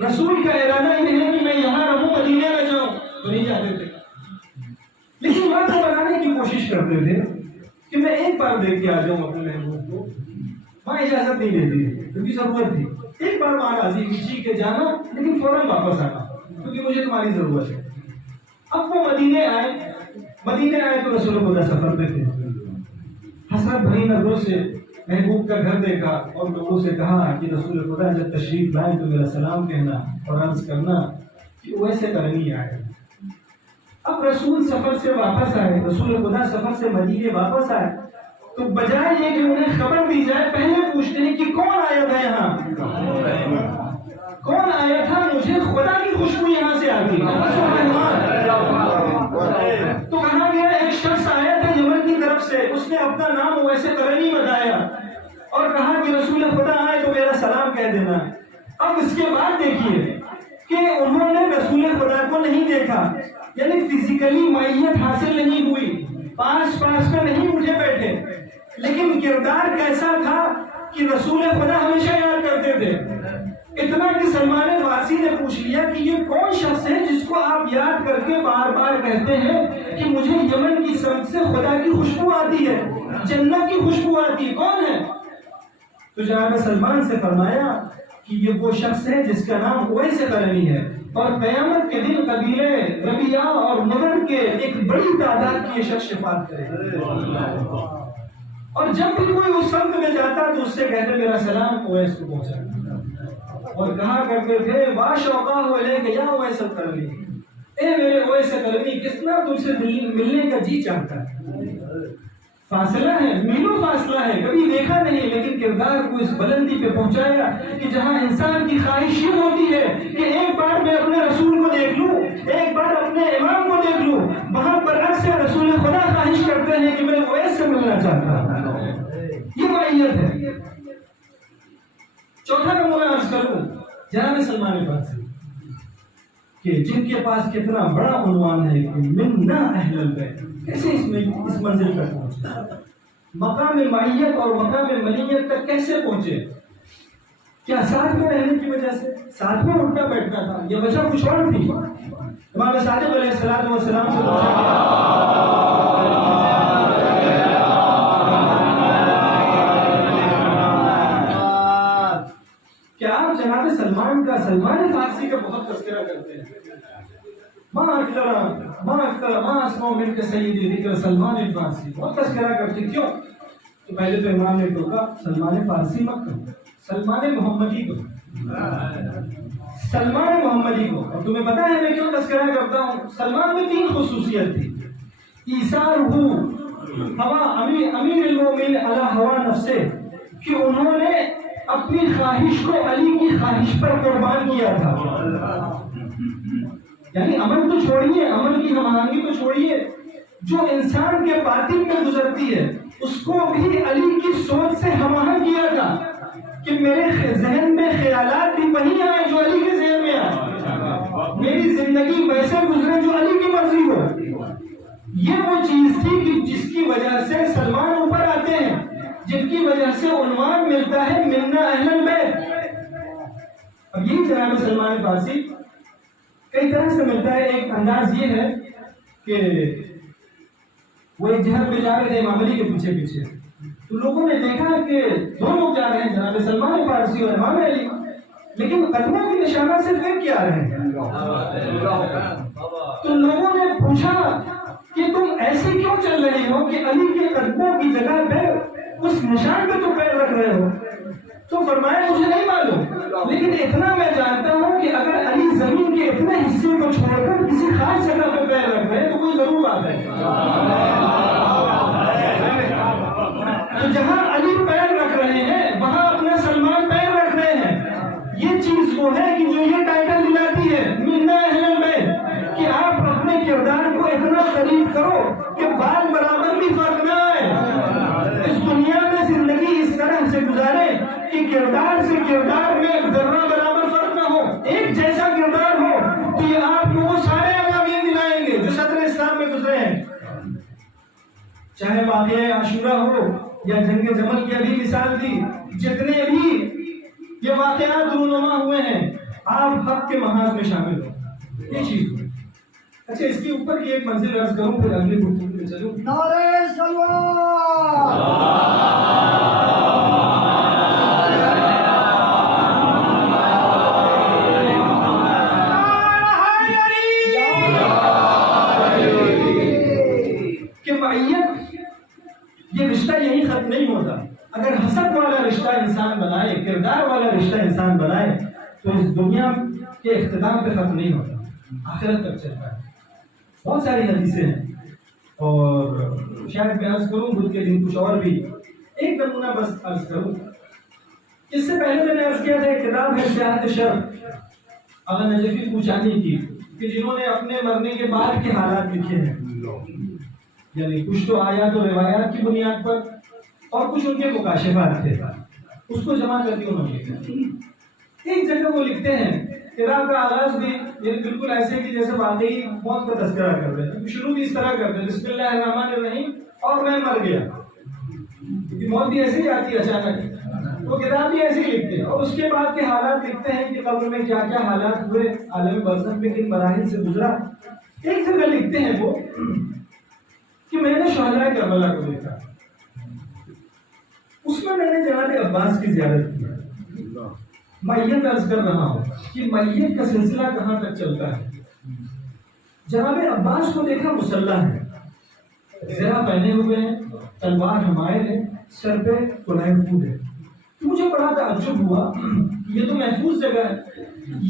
رسول کا ارادہ یہ ہے کہ میں یہاں رہوں مدینے میں جاؤں، تو نہیں جاتے تھے، لیکن وقت بنانے کی کوشش کرتے تھے کہ میں ایک بار دیکھ کے آ جاؤں اپنے محبوب کو۔ ماں اجازت نہیں دیتی تھی کیونکہ ضرورت تھی، ایک بار ماں راضی ہوئی کہ جانا لیکن فوراً واپس آنا کیونکہ مجھے تمہاری ضرورت ہے۔ اب وہ مدینے آئے تو رسول خدا سفر پہ تھے، حسرت بھری نظروں سے محبوب کا گھر دیکھا اور لوگوں سے کہا کہ رسول خدا جب تشریف لائیں تو میرا سلام کہنا اور عرض کرنا کہ ویسے کرنی آئے۔ اب رسول سفر سے واپس آئے، رسول خدا سفر سے مدینے واپس آئے تو بجائے یہ کہ انہیں خبر دی جائے، پہلے پوچھتے ہیں کہ کون آیا تھا یہاں، کون آیا تھا، مجھے خدا کی خوشبو یہاں سے آتی۔ تو کہا گیا ایک شخص آیا تھا یمن کی طرف سے، اس نے اپنا نام ویسے کرنی بتایا اور کہا کہ رسول خدا آئے تو میرا سلام کہہ دینا۔ اب اس کے بعد دیکھیے کہ انہوں نے رسول خدا کو نہیں دیکھا، یعنی فزیکلی معیت حاصل نہیں ہوئی، پاس میں نہیں اٹھے بیٹھے، لیکن کردار کیسا تھا کہ رسول خدا ہمیشہ یاد کرتے تھے، اتنا کہ سلمان فارسی نے پوچھ لیا کہ یہ کون شخص ہے جس کو آپ یاد کر کے بار بار کہتے ہیں کہ مجھے یمن کی سمت سے خدا کی خوشبو آتی ہے، جنت کی خوشبو آتی ہے، کون ہے؟ تو جناب سلمان سے فرمایا کہ یہ وہ شخص ہے جس کا نام اویس قرنی ہے، اور قیامت کے دن قبیلے ربیعہ اور مدر کے ایک بڑی تعداد کی یہ شخص شفاعت کرے، اور جب بھی کوئی اس سمت میں جاتا تو اس سے کہتے میرا سلام اویس کو پہنچا، اور کہا کرتے تھے وا شوقا الیک یا اویس قرنی، اے میرے اویس قرنی کتنا تم سے ملنے کا جی چاہتا ہے۔ فاصلہ ہے، میلوں فاصلہ ہے، کبھی دیکھا نہیں، لیکن کردار کو اس بلندی پہ پہنچایا کہ جہاں انسان کی خواہش یہ ہوتی ہے کہ ایک بار میں اپنے رسول کو دیکھ لوں، ایک بار اپنے امام کو دیکھ لوں، وہاں پر اکثر رسول خدا خواہش کرتے ہیں کہ میں اویس سے ملنا چاہتا ہوں، یہ معیت ہے۔ چوتھا نمونہ عرض کروں جناب سلمان فارسی کہ جن کے پاس کتنا بڑا عنوان ہے کہ منا اہل البیت، کیسے اس منزل تک پہنچے، مقام معیت اور مقام ملیت تک کیسے پہنچے؟ کیا ساتھ میں رہنے کی وجہ سے، ساتھ میں اٹھنا بیٹھنا تھا، یہ وجہ کچھ اور تھی؟ امام صادق علیہ السلام سے کیا آپ جناب سلمان فارسی کا بہت تذکرہ کرتے ہیں؟ ما اسمع منک سیدی ذکر سلمان الفارسی، بہت تذکرہ کرتے، کیوں؟ تو پہلے تو امام نے ٹوکا سلمان فارسی مت کرو، سلمان محمدی کو، سلمان محمدی کو۔ اور تمہیں پتا ہے میں کیوں تذکرہ کرتا ہوں؟ سلمان میں 3 خصوصیت تھی، ایثارہ ہوا امیر المومنین علی ہوا نفسہ، کہ انہوں نے اپنی خواہش کو علی کی خواہش پر قربان کیا تھا، یعنی عمل تو چھوڑیے، عمل کی ہم آہنگی تو چھوڑیے، جو انسان کے باطن میں گزرتی ہے اس کو بھی علی کی سوچ سے ہم آہنگ کیا تھا کہ میرے ذہن میں خیالات بھی وہی آئے جو علی کے ذہن میں آئے، میری زندگی ویسے گزرے جو علی کی مرضی ہو۔ یہ وہ چیز تھی کہ جس کی وجہ سے سلمان اوپر آتے ہیں، جن کی وجہ سے عنوان ملتا ہے منا اہل البیت۔ اب یہی جناب سلمان فارسی کئی طرح سے ملتا ہے، ایک انداز یہ ہے کہ وہ ایک جہاد میں جا رہے تھے امام علی کے پیچھے پیچھے، تو لوگوں نے دیکھا کہ 2 لوگ جا رہے ہیں، جناب سلمان فارسی اور امام علی، لیکن قدموں کی نشانہ سے پھر کیا رہے ہیں؟ تو لوگوں نے پوچھا کہ تم ایسے کیوں چل رہے ہو کہ علی کے قدموں کی جگہ پہ اس نشان پہ تو پیر رکھ رہے ہو؟ تو فرمایا مجھے نہیں معلوم، لیکن اتنا میں جانتا ہوں کہ اگر علی زمین کے اتنے حصے کو چھوڑ کر کسی خاص جگہ پہ پیر رکھ رہے ہیں تو کوئی ضرور بات ہے۔ تو جہاں علی پیر رکھ رہے ہیں وہاں اپنا سلمان پیر رکھ رہے ہیں، یہ چیز وہ ہے کہ جو یہ ٹائٹل دلاتی ہے منا اہل البیت، کہ آپ اپنے کردار کو اتنا قریب کرو کہ بال برابر بھی فرق نہ آئے، اس دنیا میں زندگی اس طرح سے گزارے کہ کردار سے کردار میں ذرہ برابر فرق نہ ہو، ایک جیسا کردار ہو، چاہے واقعہ عاشورہ ہو یا جنگ جمل کی ابھی مثال دی، جتنے بھی یہ واقعات رونما ہوئے ہیں آپ حق کے محاذ میں شامل ہو، یہ چیز ہوئی۔ اچھا اس کے اوپر کی ایک منزل عرض کروں پھر اگلی گفتگو میں چلوں۔ نعرہ سلوات کہ معیت یہ رشتہ یہی ختم نہیں ہوتا۔ اگر حسد والا رشتہ انسان بنائے، کردار والا رشتہ انسان بنائے تو اس دنیا کے اختتام پہ ختم نہیں ہوتا، آخرت تک چلتا ہے۔ بہت ساری حدیثیں ہیں اور شاید میں عرض کروں بدھ کے دن کچھ اور بھی، ایک نمونہ بس عرض کروں۔ اس سے پہلے میں نے عرض کیا تھا ایک کتاب ہے سیاحت شرف اعلیٰ نجفی کوچانی کی، کہ جنہوں نے اپنے مرنے کے بعد کے حالات لکھے ہیں، یعنی کچھ تو آیات و روایات کی بنیاد پر اور کچھ ان کے مکاشفات تھے، اس کو جمع کر کے انہوں نے لکھا۔ ایک جگہ وہ لکھتے ہیں کتاب کا آغاز بھی یعنی بالکل ایسے کہ جیسے واقعی موت کا تذکرہ کرتے ہیں، شروع بھی اس طرح کرتے ہیں بسم اللہ الرحمن الرحیم اور میں مر گیا، کیونکہ موت بھی ایسے ہی آتی ہے اچانک، وہ کتاب بھی ایسے ہی لکھتے ہیں اور اس کے بعد کے حالات لکھتے ہیں کہ قبر میں کیا کیا حالات ہوئے، عالم برزخ میں کن مراحل سے گزرا۔ ایک جگہ لکھتے ہیں وہ کہ میں نے شہدائے کربلا کو دیکھا، اس میں نے جناب عباس کی زیارت کی۔ میت عرض کر رہا ہوں کہ میت کا سلسلہ کہاں تک چلتا ہے۔ جناب عباس کو دیکھا مسلح ہے، زرہ پہنے ہوئے ہیں، تلوار حمائل ہے، سر پہ قلعہ خود ہے۔ مجھے بڑا تعجب ہوا، یہ تو محفوظ جگہ ہے،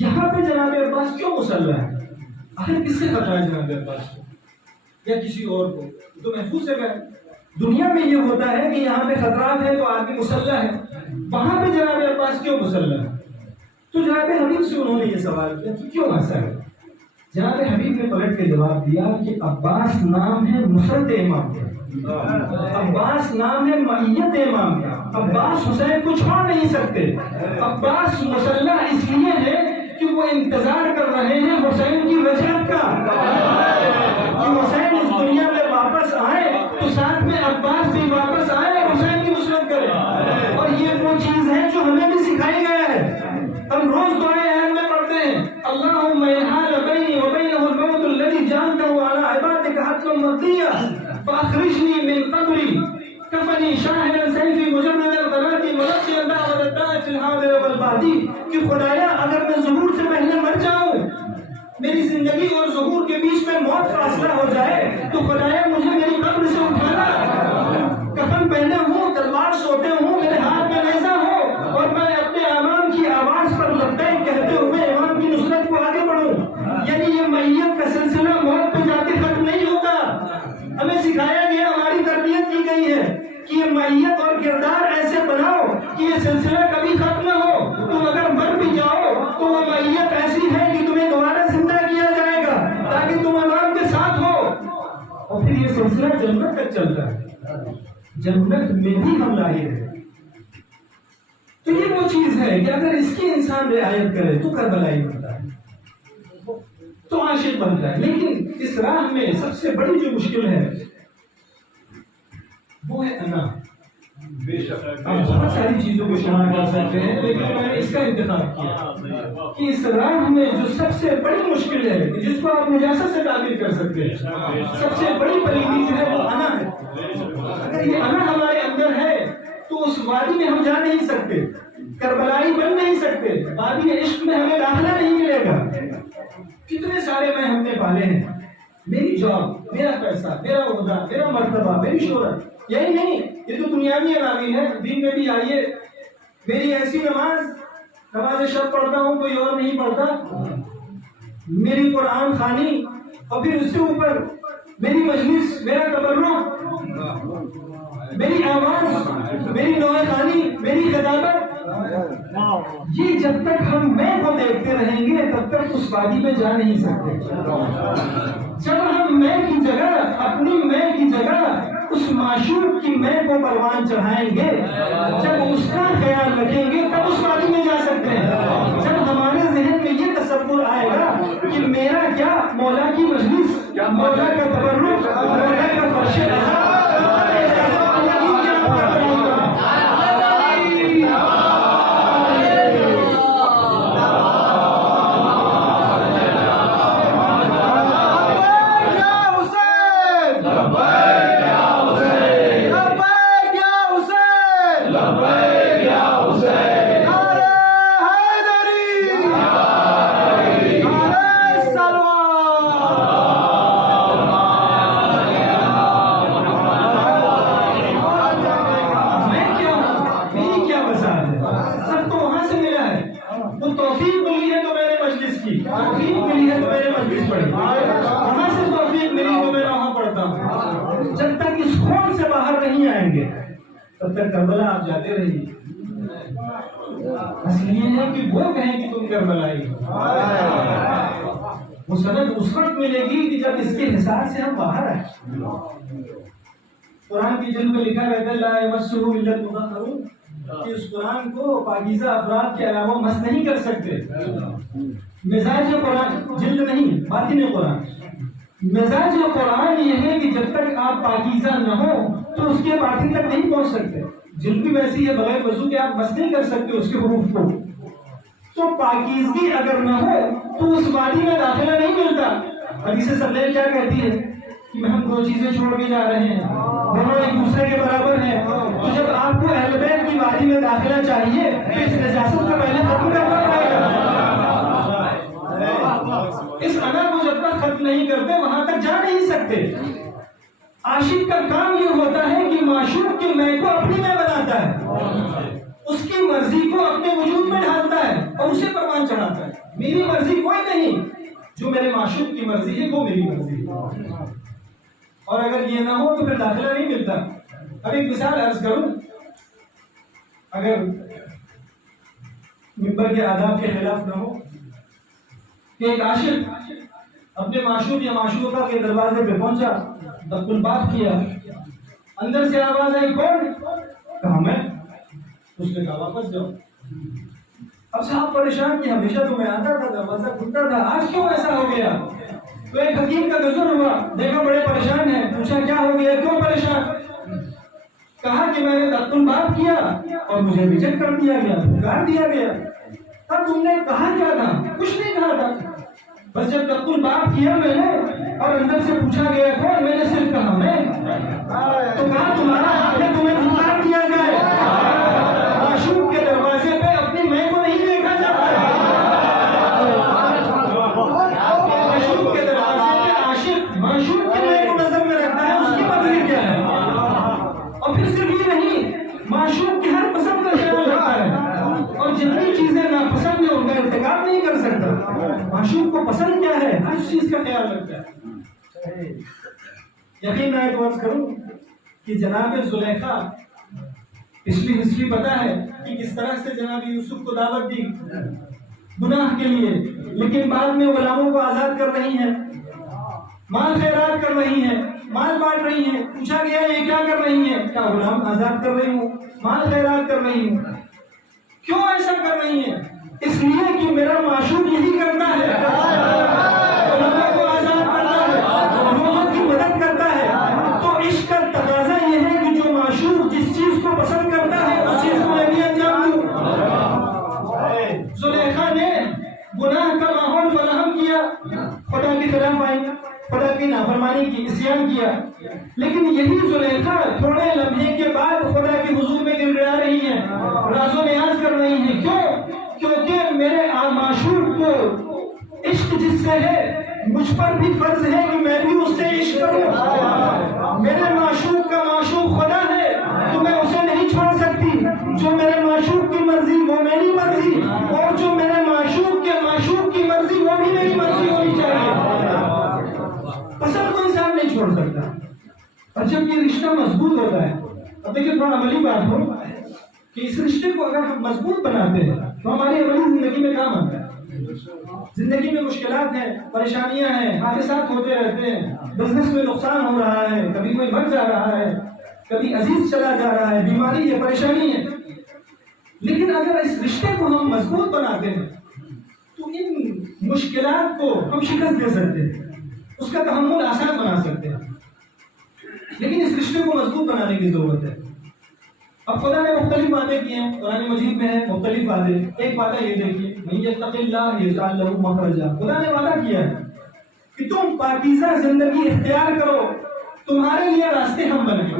یہاں پہ جناب عباس کیوں مسلح ہے؟ آخر کس سے خطرہ ہے جناب عباس کو یا کسی اور کو؟ تو محفوظ جگہ ہے۔ دنیا میں یہ ہوتا ہے کہ یہاں پہ خطرات ہے تو آدمی مسلح ہے، وہاں پہ جناب عباس کیوں مسلح ہے؟ تو جناب حبیب سے انہوں نے یہ سوال کیا کہ کیوں ایسا ہے؟ جناب حبیب نے پلٹ کے جواب دیا کہ عباس نام ہے نصرت امام کا، عباس نام ہے معیت امام کا، عباس حسین کو چھوڑ نہیں سکتے۔ عباس مسلح اس لیے ہے کہ وہ انتظار کر رہے ہیں حسین کی رجعت کا، کہ حسین اس دنیا میں واپس آئے تو ساتھ میں عباس بھی واپس آئے اور حسین کی نصرت کرے۔ اور یہ وہ چیز ہے جو ہمیں بھی سکھائی گیا ہے۔ ہم روز دعائے اہم میں پڑھتے ہیں اللہم احال بینی و بینہ الموت الذی جعلتہ علی عبادک حتما مقضیا فاخرجنی من قبری کفنی شاہدا سیفی مجرد الغلاتی ملقیا دعوت الداع فی الحاضر والبعدی، کہ خدایا اگر میں ظہور سے پہلے مر جاؤں، میری زندگی اور ظہور کے بیچ میں موت فاصلہ ہو جائے تو خدایا مجھے میری قبر سے اٹھانا، کفن پہنے ہوں، تلوار سوتے ہوں، میرے ہاتھ میں نیزہ ہو اور میں اپنے امام کی آواز پر لبیک کہتے ہوئے امام کی نصرت کو آگے بڑھوں۔ یعنی یہ میت کا سلسلہ موت پہ جا کے ختم نہیں ہوتا، ہمیں سکھایا گیا، ہماری تربیت کی گئی ہے کہ یہ میت اور کردار ایسے بناؤ کہ یہ سلسلہ کبھی ختم نہ ہو۔ تم اگر مر بھی جاؤ تو وہ میت ایسی ہے کہ تمہیں دوبارہ زندہ کیا جائے گا تاکہ تم امام کے ساتھ ہو، اور پھر یہ سلسلہ جنت تک چلتا ہے، جنت میں بھی ہم لاحق ہیں۔ تو یہ وہ چیز ہے کہ اگر اس کی انسان رعایت کرے تو کربلائی بنتا ہے، تو عاشق بنتا ہے۔ لیکن اس راہ میں سب سے بڑی جو مشکل ہے وہ ہے انا۔ آپ بہت ساری چیزوں کو شمار کر سکتے ہیں لیکن میں نے اس کا انتخاب کیا کہ اس راہ میں جو سب سے بڑی مشکل ہے جس کو آپ نجاست سے تعبیر کر سکتے ہیں، سب سے بڑی پلیدی جو ہے وہ انا ہے۔ اگر یہ انا ہمارے اندر ہے تو اس وادی میں ہم جا نہیں سکتے، کربلائی بن نہیں سکتے، وادی عشق میں ہمیں داخلہ نہیں ملے گا۔ کتنے سارے میں ہم نے پالے ہیں، میری جاب، میرا پیسہ، میرا عہدہ، میرا مرتبہ، میری شہرت، یہی نہیں، یہ تو دنیاوی عناوین ہے۔ دین میں بھی آئیے، میری ایسی نماز شب پڑھتا ہوں کوئی اور نہیں پڑھتا، میری قرآن خوانی، اور پھر اس سے اوپر میری مجلس، میرا تبرک، میری آواز، میری نوع خوانی، میری خطابت، یہ جب تک ہم میں کو دیکھتے رہیں گے تب تک اس وادی میں جا نہیں سکتے۔ جب ہم میں کی جگہ، اپنی میں کی جگہ اس معشوق کی میں کو پروان چڑھائیں گے، جب اس کا خیال رکھیں گے تب اس وادی میں جا سکتے ہیں۔ جب ہمارے ذہن میں یہ تصور آئے گا کہ میرا کیا، مولا کی مجلس، مولا کا تبرک، مولا کا فرش رضا، نہیں آئیں گے تب تک کربلا آپ جاتے رہیے. اصل یہ ہے کہ وہ کہیں کہ تم کربلائی ہو. وہ سند اس وقت ملے گی کہ جب اس کے حساب سے ہم باہر آئیں. قرآن کی جلد میں لکھا رہتا ہے لا یمسہ الا المطہرون، کہ اس قرآن کو پاکیزہ افراد کے علاوہ مس نہیں کر سکتے. مزاج قرآن جلد نہیں، باطن قرآن. مزاج قرآن یہ ہے کہ جب تک آپ پاکیزہ نہ ہو تو اس کے باطن تک نہیں پہنچ سکتے. جلد بھی ویسی ہے، بغیر وضو کے آپ مس نہیں کر سکتے اس کے حروف کو. تو پاکیزگی اگر نہ ہو تو اس وادی میں داخلہ نہیں ملتا. حدیث صحیح کیا کہتی ہے کہ ہم دو چیزیں چھوڑ کے جا رہے ہیں، دونوں ایک دوسرے کے برابر ہیں. تو جب آپ کو اہل بیت کی وادی میں داخلہ چاہیے تو اس نجاست کو پہلے ختم کرنا پڑے گا. اس انا کو جب تک ختم نہیں کرتے وہاں تک جا نہیں سکتے. عاشق کا کام یہ ہوتا ہے کہ معشوق کے میں کو اپنی میں بناتا ہے، اس کی مرضی کو اپنے وجود میں ڈھالتا ہے اور اسے پروان چڑھاتا ہے. میری مرضی کوئی نہیں، جو میرے معشوق کی مرضی ہے وہ میری مرضی ہے. اور اگر یہ نہ ہو تو پھر داخلہ نہیں ملتا. اب ایک مثال عرض کروں، اگر ممبر کے آداب کے خلاف نہ ہو کہ ایک عاشق اپنے معشوق یا معشوقہ کے دروازے پہ پہنچا، دق الباب کیا، اندر سے آواز آئی کون؟ کہا میں. اس نے کہا واپس جاؤ. اب صاحب پریشان کہ ہمیشہ تو میں آتا تھا، دروازہ کھلتا تھا، آج کیوں ایسا ہو گیا؟ تو ایک حکیم کا نظر ہوا، دیکھا بڑے پریشان ہیں، پوچھا کیا ہو گیا، کیوں پریشان؟ کہا کہ میں نے دق الباب کیا اور مجھے ریجیکٹ کر دیا گیا، پکار دیا گیا. اب تم نے کہا کیا تھا؟ کچھ نہیں کہا تھا، بس جب دق الباب کیا میں نے اور اندر سے پوچھا گیا کون، میں نے صرف کہا میں. تو کہا تمہارا حق ہے تمہیں پکار دیا جائے. معشوق کے دروازے پہ اپنی میں کو نہیں دیکھا جاتا ہے. معشوق کے دروازے پہ عاشق معشوق کی میں کو نظر میں رکھتا ہے، اس کی مرضی کیا ہے. اور پھر صرف یہ نہیں، معشوق کی ہر پسند کا خیال رکھتا ہے اور جتنی چیزیں ناپسند ہیں ان کا ارتکاب نہیں کر سکتا. معشوق کو پسند کیا ہے ہر چیز کا خیال رکھتا ہے. یقین نہ عرض کروں کہ جناب زلیخا پچھلی ہسٹری پتا ہے کہ کس طرح سے جناب یوسف کو دعوت دی گناہ کے لیے، لیکن بعد میں غلاموں کو آزاد کر رہی ہیں، مال خیرات کر رہی ہیں، مال بانٹ رہی ہیں. پوچھا گیا یہ کیا کر رہی ہیں؟ کیا غلام آزاد کر رہی ہوں، مال خیرات کر رہی ہوں. کیوں ایسا کر رہی ہیں؟ اس لیے کہ میرا معشوق یہی کرتا ہے، غلاموں کو آزاد کرتا ہے، لوگوں کی مدد کرتا ہے. تو عشق کا تقاضا یہ ہے کہ جو معشوق جس چیز کو پسند کرتا ہے اس چیز کو میں بھی انجام دوں. زلیخا نے گناہ کا ماحول فراہم کیا، خدا کے خلاف آئی، خدا کی نافرمانی کی، عصیان کیا. لیکن یہی زلیخا تھوڑے لمحے کے بعد خدا کے حضور میں گڑگڑا رہی ہیں، راز و نیاز کر رہی ہیں. کیوں؟ کیونکہ میرے معشوق کو عشق جس سے ہے مجھ پر بھی فرض ہے کہ میں بھی اس سے عشق کروں. میرے معشوق کا معشوق خدا ہے تو میں اسے نہیں چھوڑ سکتی. جو میرے معشوق کی مرضی وہ میری مرضی، اور جو میرے معشوق کے معشوق کی مرضی وہ بھی میری مرضی ہونی چاہیے. پسند کو انسان نہیں چھوڑ سکتا. اور جب یہ رشتہ مضبوط ہوتا ہے، اب دیکھیں تھوڑا عملی بات ہو کہ اس رشتے کو اگر ہم مضبوط بناتے ہیں تو ہماری عملی زندگی میں کام آتا ہے. زندگی میں مشکلات ہیں، پریشانیاں ہیں، حادثات ہوتے رہتے ہیں، بزنس میں نقصان ہو رہا ہے، کبھی کوئی مر جا رہا ہے، کبھی عزیز چلا جا رہا ہے، بیماری ہے، پریشانی ہے. لیکن اگر اس رشتے کو ہم مضبوط بناتے ہیں تو ان مشکلات کو ہم شکست دے سکتے ہیں، اس کا تحمل آسان بنا سکتے ہیں. لیکن اس رشتے کو مضبوط بنانے کی ضرورت ہے. اب خدا نے مختلف وعدے کیے ہیں، قرآن مجید میں ہے مختلف وعدے. ایک وعدہ یہ دیکھیے من یتق اللہ یجعل لہ مخرجا. خدا نے وعدہ کیا ہے کہ تم پاکیزہ زندگی اختیار کرو، تمہارے لیے راستے ہم بنائیں.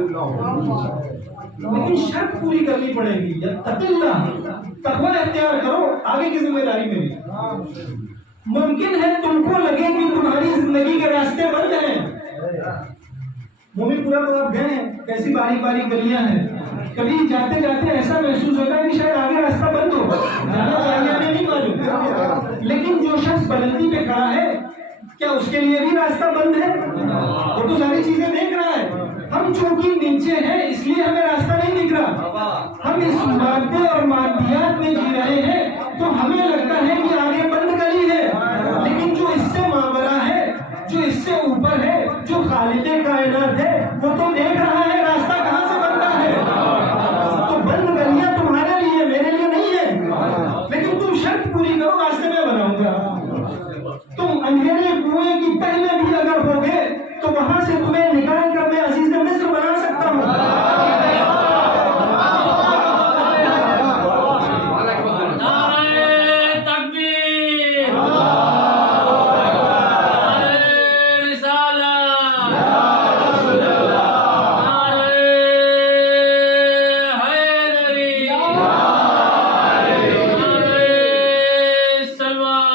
لیکن شرط پوری کرنی پڑے گی. یتق اللہ، تقوی اختیار کرو، آگے کی ذمہ داری میری. ممکن ہے تم کو لگے کہ تمہاری زندگی کے راستے بند ہیں. مومن پورا تو آپ گئے ہیں، کیسی باریک باریک گلیاں ہیں، کبھی جاتے جاتے ایسا محسوس ہوتا ہے کہ شاید آگے راستہ بند ہو، جانا چاہیے ہمیں نہیں معلوم. لیکن جو شخص بلندی پہ کھڑا ہے کیا اس کے لیے بھی راستہ بند ہے؟ وہ تو ساری چیزیں دیکھ رہا ہے. ہم چونکہ نیچے ہیں اس لیے ہم اس مادے اور مادیات میں جی رہے ہیں تو ہمیں لگتا ہے کہ آگے بند گلی ہے، لیکن جو اس سے ماورا ہے، جو اس سے اوپر ہے، جو خالق کائنات ہے، وہ تو دیکھ رہا ہے راستہ کہاں سے بنتا ہے۔ تو بند گلیاں تمہارے لیے، میرے لیے نہیں ہے، لیکن تم شرط پوری کرو، راستے میں بناؤں گا۔ تم اندھیرے کنویں کی تہ میں بھی اگر ہوگے تو وہاں سے تمہیں نکال کر میں عزیز مصر بنا سکتا ہوں۔ نعرہ تکبیر، نعرہ رسالت، نعرہ حیدری، نعرہ سلوان۔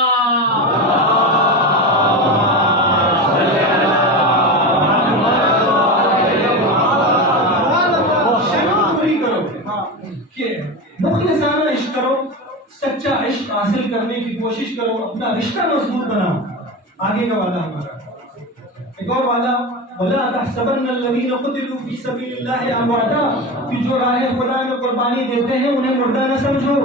شرط پوری کرو کہ مخلصانہ عشق کرو، سچا عشق حاصل کرنے کی کوشش کرو، اپنا رشتہ مضبوط بناؤ۔ آگے کا وعدہ ہمارا ایک اور وعدہ، وَلَا تَحْسَبَنَّ الَّذِينَ قُتِلُوا فِي سَبِيلِ اللَّهِ أَمْوَاتًا، کہ جو راہ خدا میں قربانی دیتے ہیں انہیں مردہ نہ سمجھو،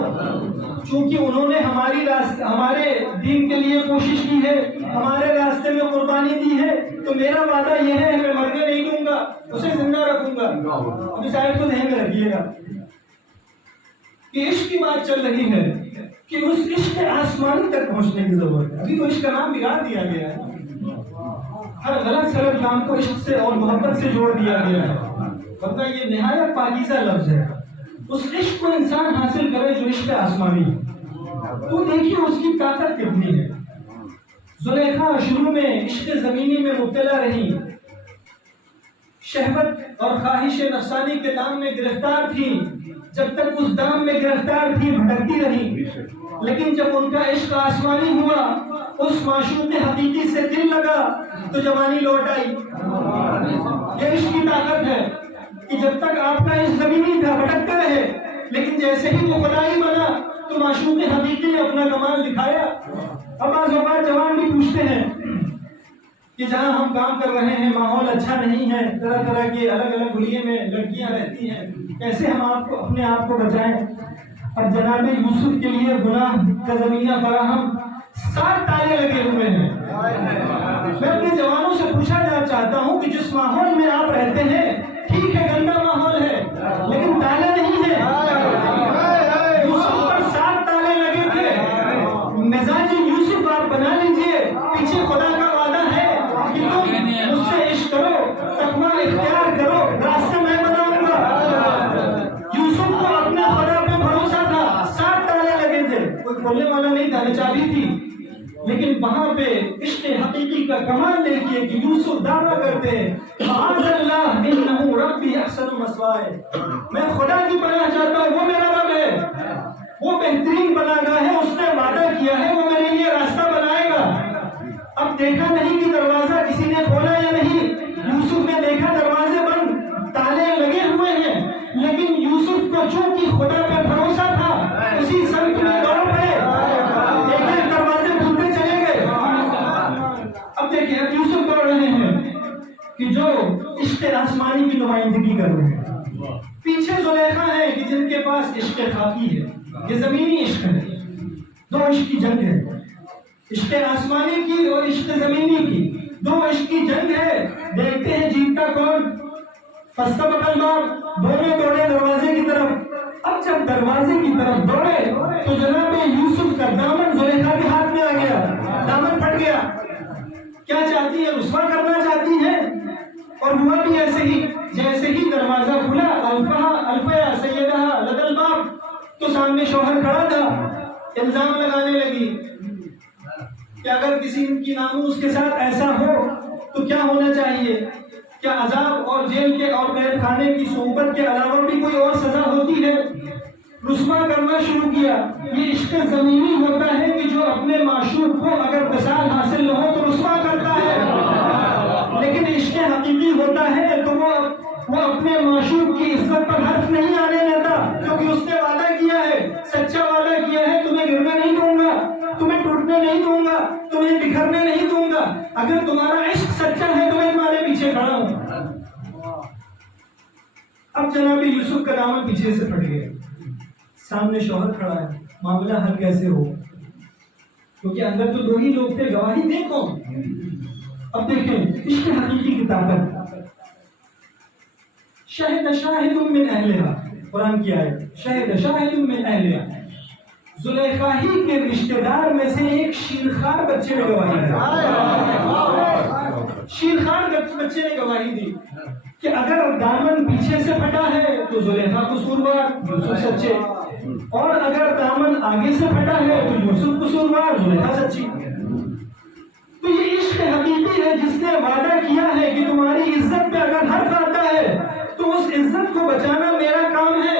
چونکہ انہوں نے ہمارے دین کے لیے کوشش کی ہے، ہمارے راستے میں قربانی دی ہے، تو میرا وعدہ یہ ہے میں مرنے نہیں دوں گا، اسے زندہ رکھوں گا۔ اب اس آیت کو ذہن میں رکھیے گا کہ عشق کی بات چل رہی ہے کہ اس عشق آسمانی تک پہنچنے کی ضرورت ہے۔ ابھی تو عشق کا نام بگاڑ دیا گیا ہے، ہر غلط سلط نام کو عشق سے اور محبت سے جوڑ دیا گیا ہے، ورنہ یہ نہایت پاکیزہ لفظ ہے۔ اس عشق کو انسان حاصل کرے جو عشق آسمانی ہے، تو دیکھیے اس کی طاقت کتنی ہے۔ زلیخا شروع میں عشق زمینی میں مبتلا رہی، شہوت اور خواہش نفسانی کے دام میں گرفتار تھی، جب تک اس دام میں گرفتار تھی بھٹکتی رہی، لیکن جب ان کا عشق آسمانی ہوا، اس معشوق حقیقی سے دل لگا تو جوانی لوٹ آئی۔ یہ عشق کی طاقت ہے کہ جب تک آپ کا عشق زمینی تھا بھٹکتے رہے، لیکن جیسے ہی وہ خدائی بنا تو معشوق حقیقی نے اپنا کمال دکھایا۔ اب بعض اوقات جوان بھی پوچھتے ہیں کہ جہاں ہم کام کر رہے ہیں ماحول اچھا نہیں ہے، طرح طرح کے الگ الگ گلیے میں لڑکیاں رہتی ہیں، کیسے ہم اپنے آپ کو بچائیں؟ اور جناب یوسف کے لیے گناہ کا زمینہ فراہم، 7 تالے لگے ہوئے ہیں۔ میں اپنے جوانوں سے پوچھا چاہتا ہوں کہ جس ماحول میں آپ رہتے ہیں ٹھیک ہے، گندا ماحول ہے لیکن تالے نہیں ہے۔ یوسف پر 7 تالے لگے تھے، مزاج یوسف آپ بنا لیجئے، پیچھے خدا کا وعدہ ہے کہ تم مجھ سے عشق کرو، تقویٰ اختیار کرو، راستے میں بناؤں گا۔ یوسف کو اپنے خدا پہ بھروسہ تھا، 7 تالے لگے تھے، کوئی کھولنے والا نہیں تھا، چابی تھی، لیکن وہاں پہ عشق حقیقی کا کمال دیکھیے کہ یوسف دعویٰ کرتے ہیں معاذ اللہ انہ ربی احسن مثوائے، میں خدا کی پناہ چاہتا ہوں، وہ میرا رب ہے، وہ بہترین پناہگاہ ہے، اس نے وعدہ کیا ہے وہ میرے لیے راستہ بنائے گا۔ اب دیکھا نہیں کہ دروازہ کسی نے کھولا یا نہیں، یوسف نے دیکھا دروازے بند، تالے لگے ہوئے ہیں، لیکن یوسف کو چونکہ خدا پہ بھروسہ تھا اسی سمت میں دوڑ پڑے، ایک دروازے کھلتے چلے گئے۔ اب دیکھیں اب یوسف دوڑ رہے ہیں کہ جو عشق آسمانی کی نمائندگی کر رہے ہیں، پیچھے زلیخا ہے کہ جن کے پاس عشق خاکی ہے، یہ زمینی عشق ہے، 2 عشق کی جنگ ہے، عشق آسمانی کی اور عشق زمینی کی، 2 عشق کی جنگ ہے، دیکھتے ہیں جیتتا کون۔ فاستبق الباب، دونوں دوڑے دروازے کی طرف۔ اب جب دروازے کی طرف دوڑے تو جناب یوسف کا دامن زلیخا کے ہاتھ میں آ گیا، دامن پھٹ گیا۔ کیا چاہتی ہے؟ رسوا کرنا چاہتی ہے، اور ہوا بھی ایسے ہی، جیسے ہی دروازہ کھلا الفیا سیدہ لدى الباب، تو سامنے شوہر کھڑا تھا، الزام لگانے لگی کہ اگر کسی کی ناموس کے ساتھ ایسا ہو تو کیا ہونا چاہیے، کیا عذاب اور جیل کے اور قید خانے کی صحبت کے علاوہ بھی کوئی اور سزا ہوتی ہے؟ رسوا کرنا شروع کیا۔ یہ عشق زمینی ہوتا ہے کہ جو اپنے معشوق کو اگر وصال حاصل نہ ہو تو رسوا کرتا ہے، لیکن عشق حقیقی ہوتا ہے تو وہ اپنے معشوق کی عزت پر حرف نہیں آنے دیتا، کیونکہ اس نے وعدہ کیا ہے، سچا وعدہ کیا ہے، تمہیں گرنے نہیں دوں گا، تمہیں ٹوٹنے نہیں دوں گا، تمہیں بکھرنے نہیں دوں گا، اگر تمہارا عشق سچا ہے تو میں تمہارے پیچھے کھڑا ہوں۔ اب جناب یوسف کا دامن پیچھے سے پھٹ گیا، سامنے شوہر کھڑا ہے، معاملہ حل کیسے ہو؟ کیونکہ اندر تو 2 ہی لوگ تھے، گواہی دے کون؟ اب دیکھیں عشق حقیقی کی طاقت. شہد شاہد من اہلہا، قرآن کی آیت، شہد شاہد من اہلہا، زلیخا ہی کے رشتہ دار میں سے ایک شیرخوار بچے نے گواہی دی. شیرخوار بچے نے گواہی دی کہ اگر دامن پیچھے سے پھٹا ہے تو زلیخا قصوروار، یوسف سچے، اور اگر دامن آگے سے پھٹا ہے تو یوسف قصوروار، زلیخا سچی. تو یہ عشق حقیقی ہے جس نے وعدہ کیا ہے کہ تمہاری عزت پہ اگر حرف آتا ہے تو اس عزت کو بچانا میرا کام ہے.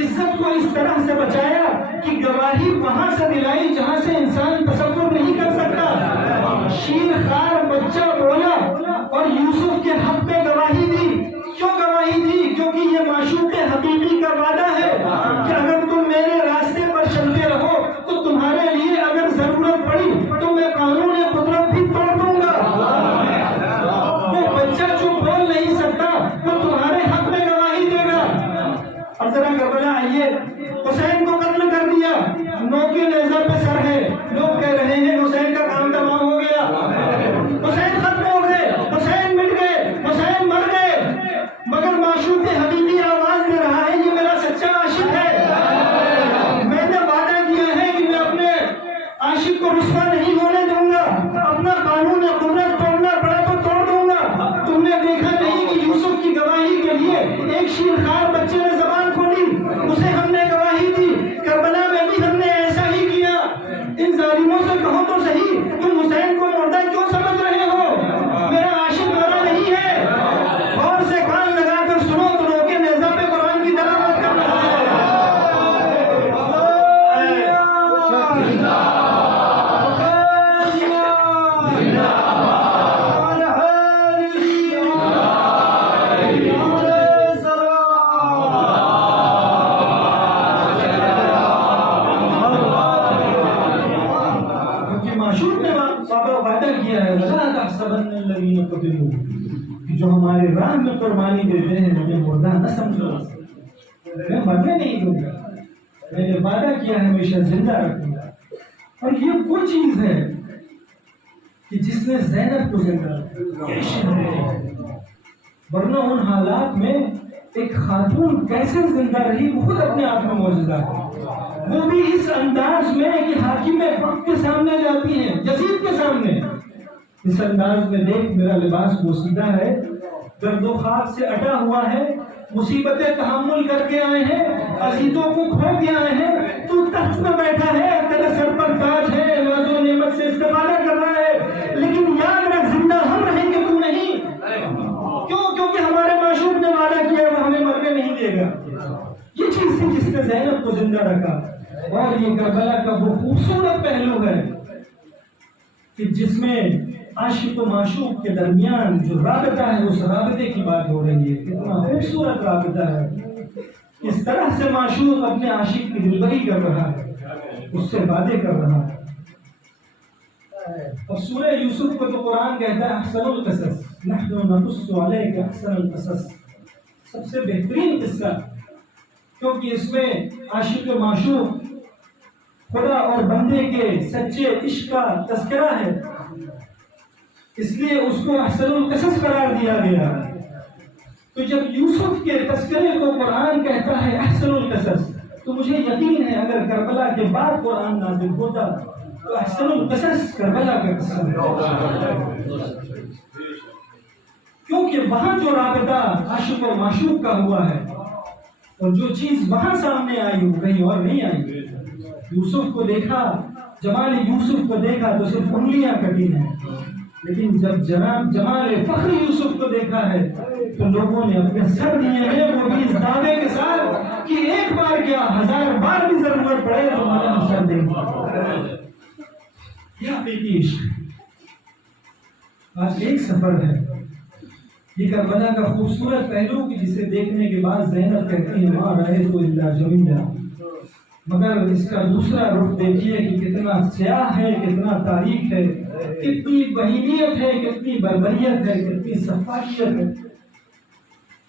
عزت کو اس طرح سے بچایا کہ گواہی وہاں سے دلائی جہاں سے انسان تصور نہیں کر سکتا. شیرخوار بچہ بولا اور یوسف کے حق میں گواہی دی. کیوں گواہی دی؟ کیونکہ یہ معشوق حقیقی کا وعدہ ہے کہ اگر تم میرے راستے پر چلتے رہو تو تمہارے لیے اگر ضرورت پڑی تو میں قانون قدرت بھی توڑ دوں گا. وہ بچہ جو بول نہیں سکتا وہ تمہارے حق میں گواہی دے گا. اب ذرا کربلا آئیے، حسین کو قتل کر دیا، 9 کے نیزہ پہ سر ہے، لوگ کہہ رہے ہیں حسین کا کام تمام ہو گیا، حسین ختم ہو گئے، حسین مٹ گئے، حسین مر گئے. مگر معشوق حقیقی آواز دے رہا ہے یہ میرا سچا عاشق ہے. میں نے وعدہ کیا ہے کہ میں اپنے عاشق کو رسوا نہیں ہونے دوں گا، اپنا قانون قدرت توڑنا پڑا تو توڑ دوں گا. تم نے دیکھا نہیں کہ یوسف کی گواہی کے لیے ایک شیرخوار بچے نے زبان کھولی، اسے ہم نے گواہی دی. کربلا میں بھی ہم نے ایسا ہی کیا. ان ظالموں سے کہو تو صحیح، تم حسین کو مردہ کیوں سمجھ رہے ہو؟ میرا عاشق مرا نہیں ہے. غور سے کان لگا کر سنو تو روکے نیزہ پہ قرآن کی تلاوت کر رہا ہے. جو ہمارے راہ میں قربانی دیتے ہیں مجھے مردہ نہ سمجھو، میں مرنے نہیں دوں گا. میں نے وعدہ کیا ہے ہمیشہ زندہ رکھوں گا. اور یہ وہ چیز ہے کہ جس نے زینب کو زندہ رکھا. ورنہ ان حالات میں ایک خاتون کیسے زندہ رہی وہ خود اپنے آپ میں معجزہ ہے. وہ بھی اس انداز میں کہ حاکم وقت کے سامنے جاتی ہیں، یزید کے سامنے. اس انداز میں دیکھ میرا لباس بوسیدہ ہے، گرد و خاک سے اٹا ہوا ہے، مصیبتیں تحمل کر کے آئے ہیں، عزیزوں کو کھو کے آئے ہیں. تو تخت میں بیٹھا ہے، تیرے سر پر تاج ہے، ناز و نعمت سے استفادہ کر رہا ہے، لیکن یاد رکھ زندہ ہم رہیں گے تو نہیں. کیوں؟ کیونکہ ہمارے معشوق نے وعدہ کیا وہ ہمیں مرنے نہیں دے گا. یہ چیز تھی جس نے زینب کو زندہ رکھا. اور یہ کربلا کا وہ خوبصورت پہلو ہے کہ جس میں عاشق و معشوق کے درمیان جو رابطہ ہے اس رابطے کی بات ہو رہی ہے. کتنا خوبصورت رابطہ ہے. اس طرح سے معشوق اپنے عاشق کی دلبری کر رہا ہے، اس سے وعدے کر رہا ہے. اور سورہ یوسف کو تو قرآن کہتا ہے احسن القصص نحن نقص علیک احسن القصص، سب سے بہترین قصہ، کیونکہ اس میں عاشق و معشوق خدا اور بندے کے سچے عشق کا تذکرہ ہے، اس لیے اس کو احسن القصص قرار دیا گیا. تو جب یوسف کے تذکرے کو قرآن کہتا ہے احسن القصص تو مجھے یقین ہے اگر کربلا کے بعد قرآن نازل ہوتا تو احسن القصص کربلا کا قصہ کیونکہ وہاں جو رابطہ عاشق اور معشوق کا ہوا ہے اور جو چیز وہاں سامنے آئی وہ کہیں اور نہیں آئی. یوسف کو دیکھا، جمال یوسف کو دیکھا تو صرف انگلیاں کٹی ہیں، لیکن جب جمال فخر یوسف کو دیکھا ہے تو لوگوں نے اپنے سر دیے ہیں، وہ بھی اس دعوے کے ساتھ کہ ایک بار کیا 1000 بار بھی ضرورت پڑے تو ہمارا سر دیں گے. یہ حقیقی عشق. آج ایک سفر ہے یہ کربلا کا خوبصورت پہلو کہ جسے دیکھنے کے بعد زینب کہتی ہے ماں رہے تو اللہ جمیلہ، مگر اس کا دوسرا رخ دیکھیے کہ کتنا سیاہ ہے، کتنا تاریخ ہے، کتنی بہیمیت ہے، کتنی بربریت ہے، کتنی سفاکیت ہے.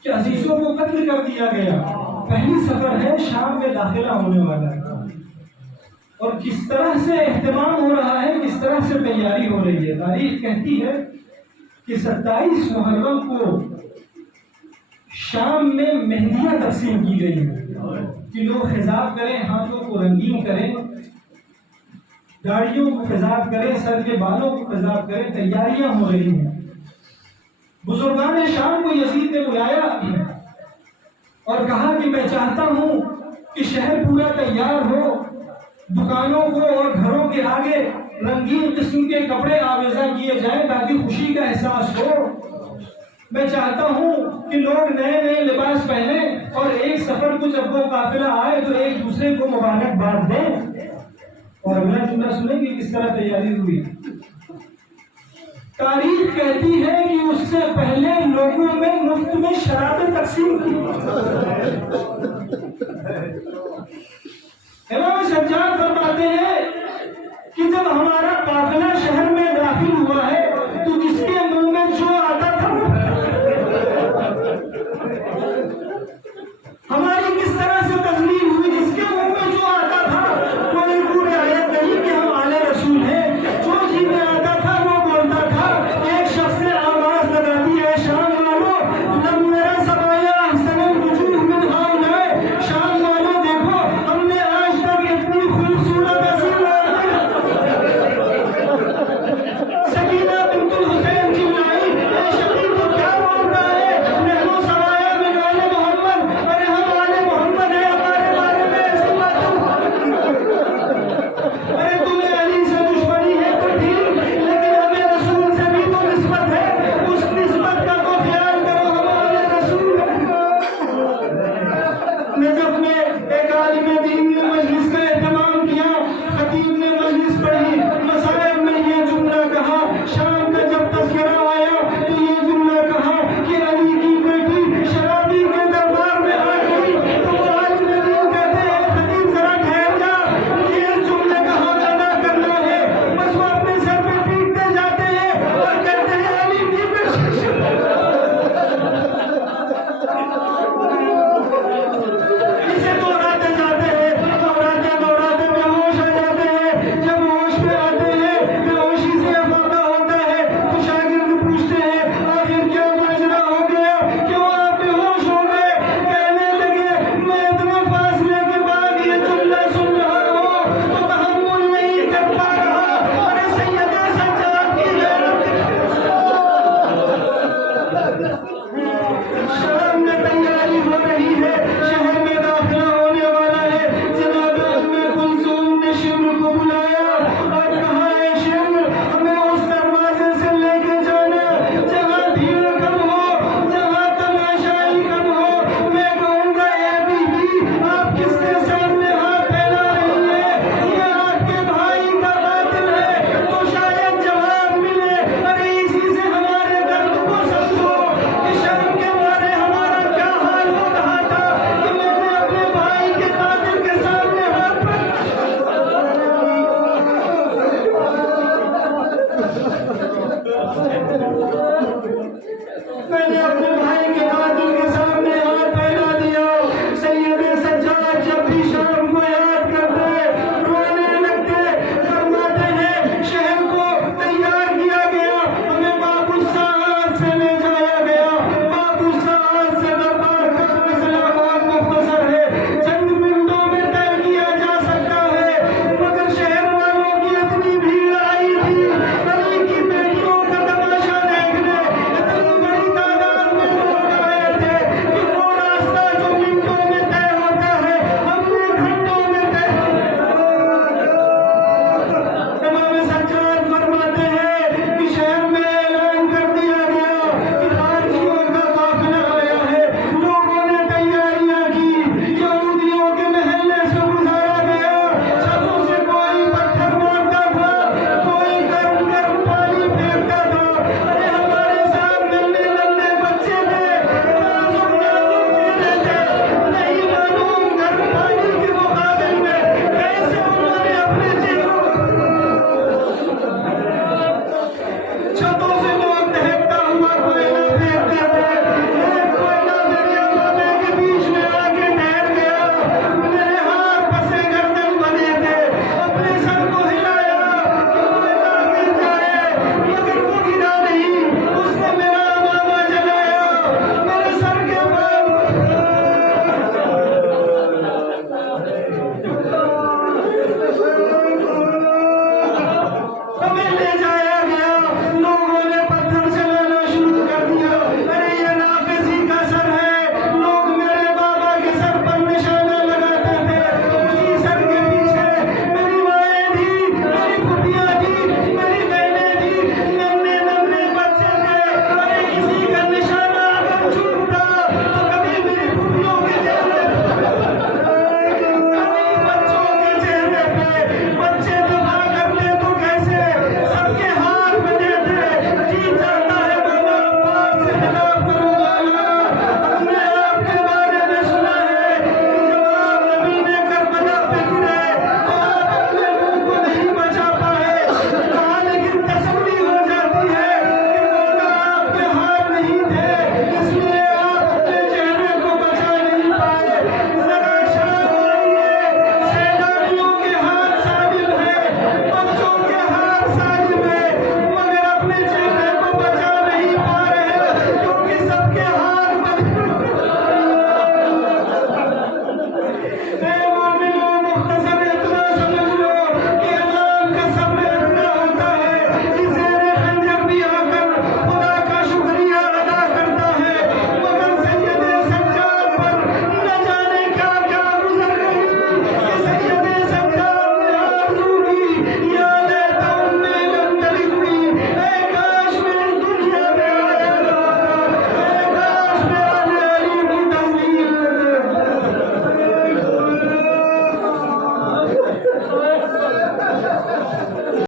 کہ عزیزوں کو قتل کر دیا گیا. پہلی سفر ہے شام میں داخلہ ہونے والا ہے. اور کس طرح سے اہتمام ہو رہا ہے, کس طرح سے تیاری ہو رہی ہے. تاریخ کہتی ہے کہ 27 محرم کو شام میں مہندیاں تقسیم کی گئی ہیں کہ لوگ خضاب کریں, ہاتھوں کو رنگین کریں, داڑھیوں کو خضاب کریں, سر کے بالوں کو خضاب کریں. تیاریاں ہو رہی ہیں. بزرگان شام کو یزید نے بلایا اور کہا کہ میں چاہتا ہوں کہ شہر پورا تیار ہو, دکانوں کو اور گھروں کے آگے رنگین قسم کے کپڑے آویزاں کیے جائیں تاکہ خوشی کا احساس ہو. میں چاہتا ہوں کہ لوگ نئے نئے لباس پہنیں اور ایک سفر کو جب وہ قافلہ آئے تو ایک دوسرے کو مبارکباد دیں. اور اگلا جملہ سنیں گے کس طرح تیاری ہوئی. تاریخ کہتی ہے کہ اس سے پہلے لوگوں میں مفت میں شرابیں تقسیم کی. امام سجاد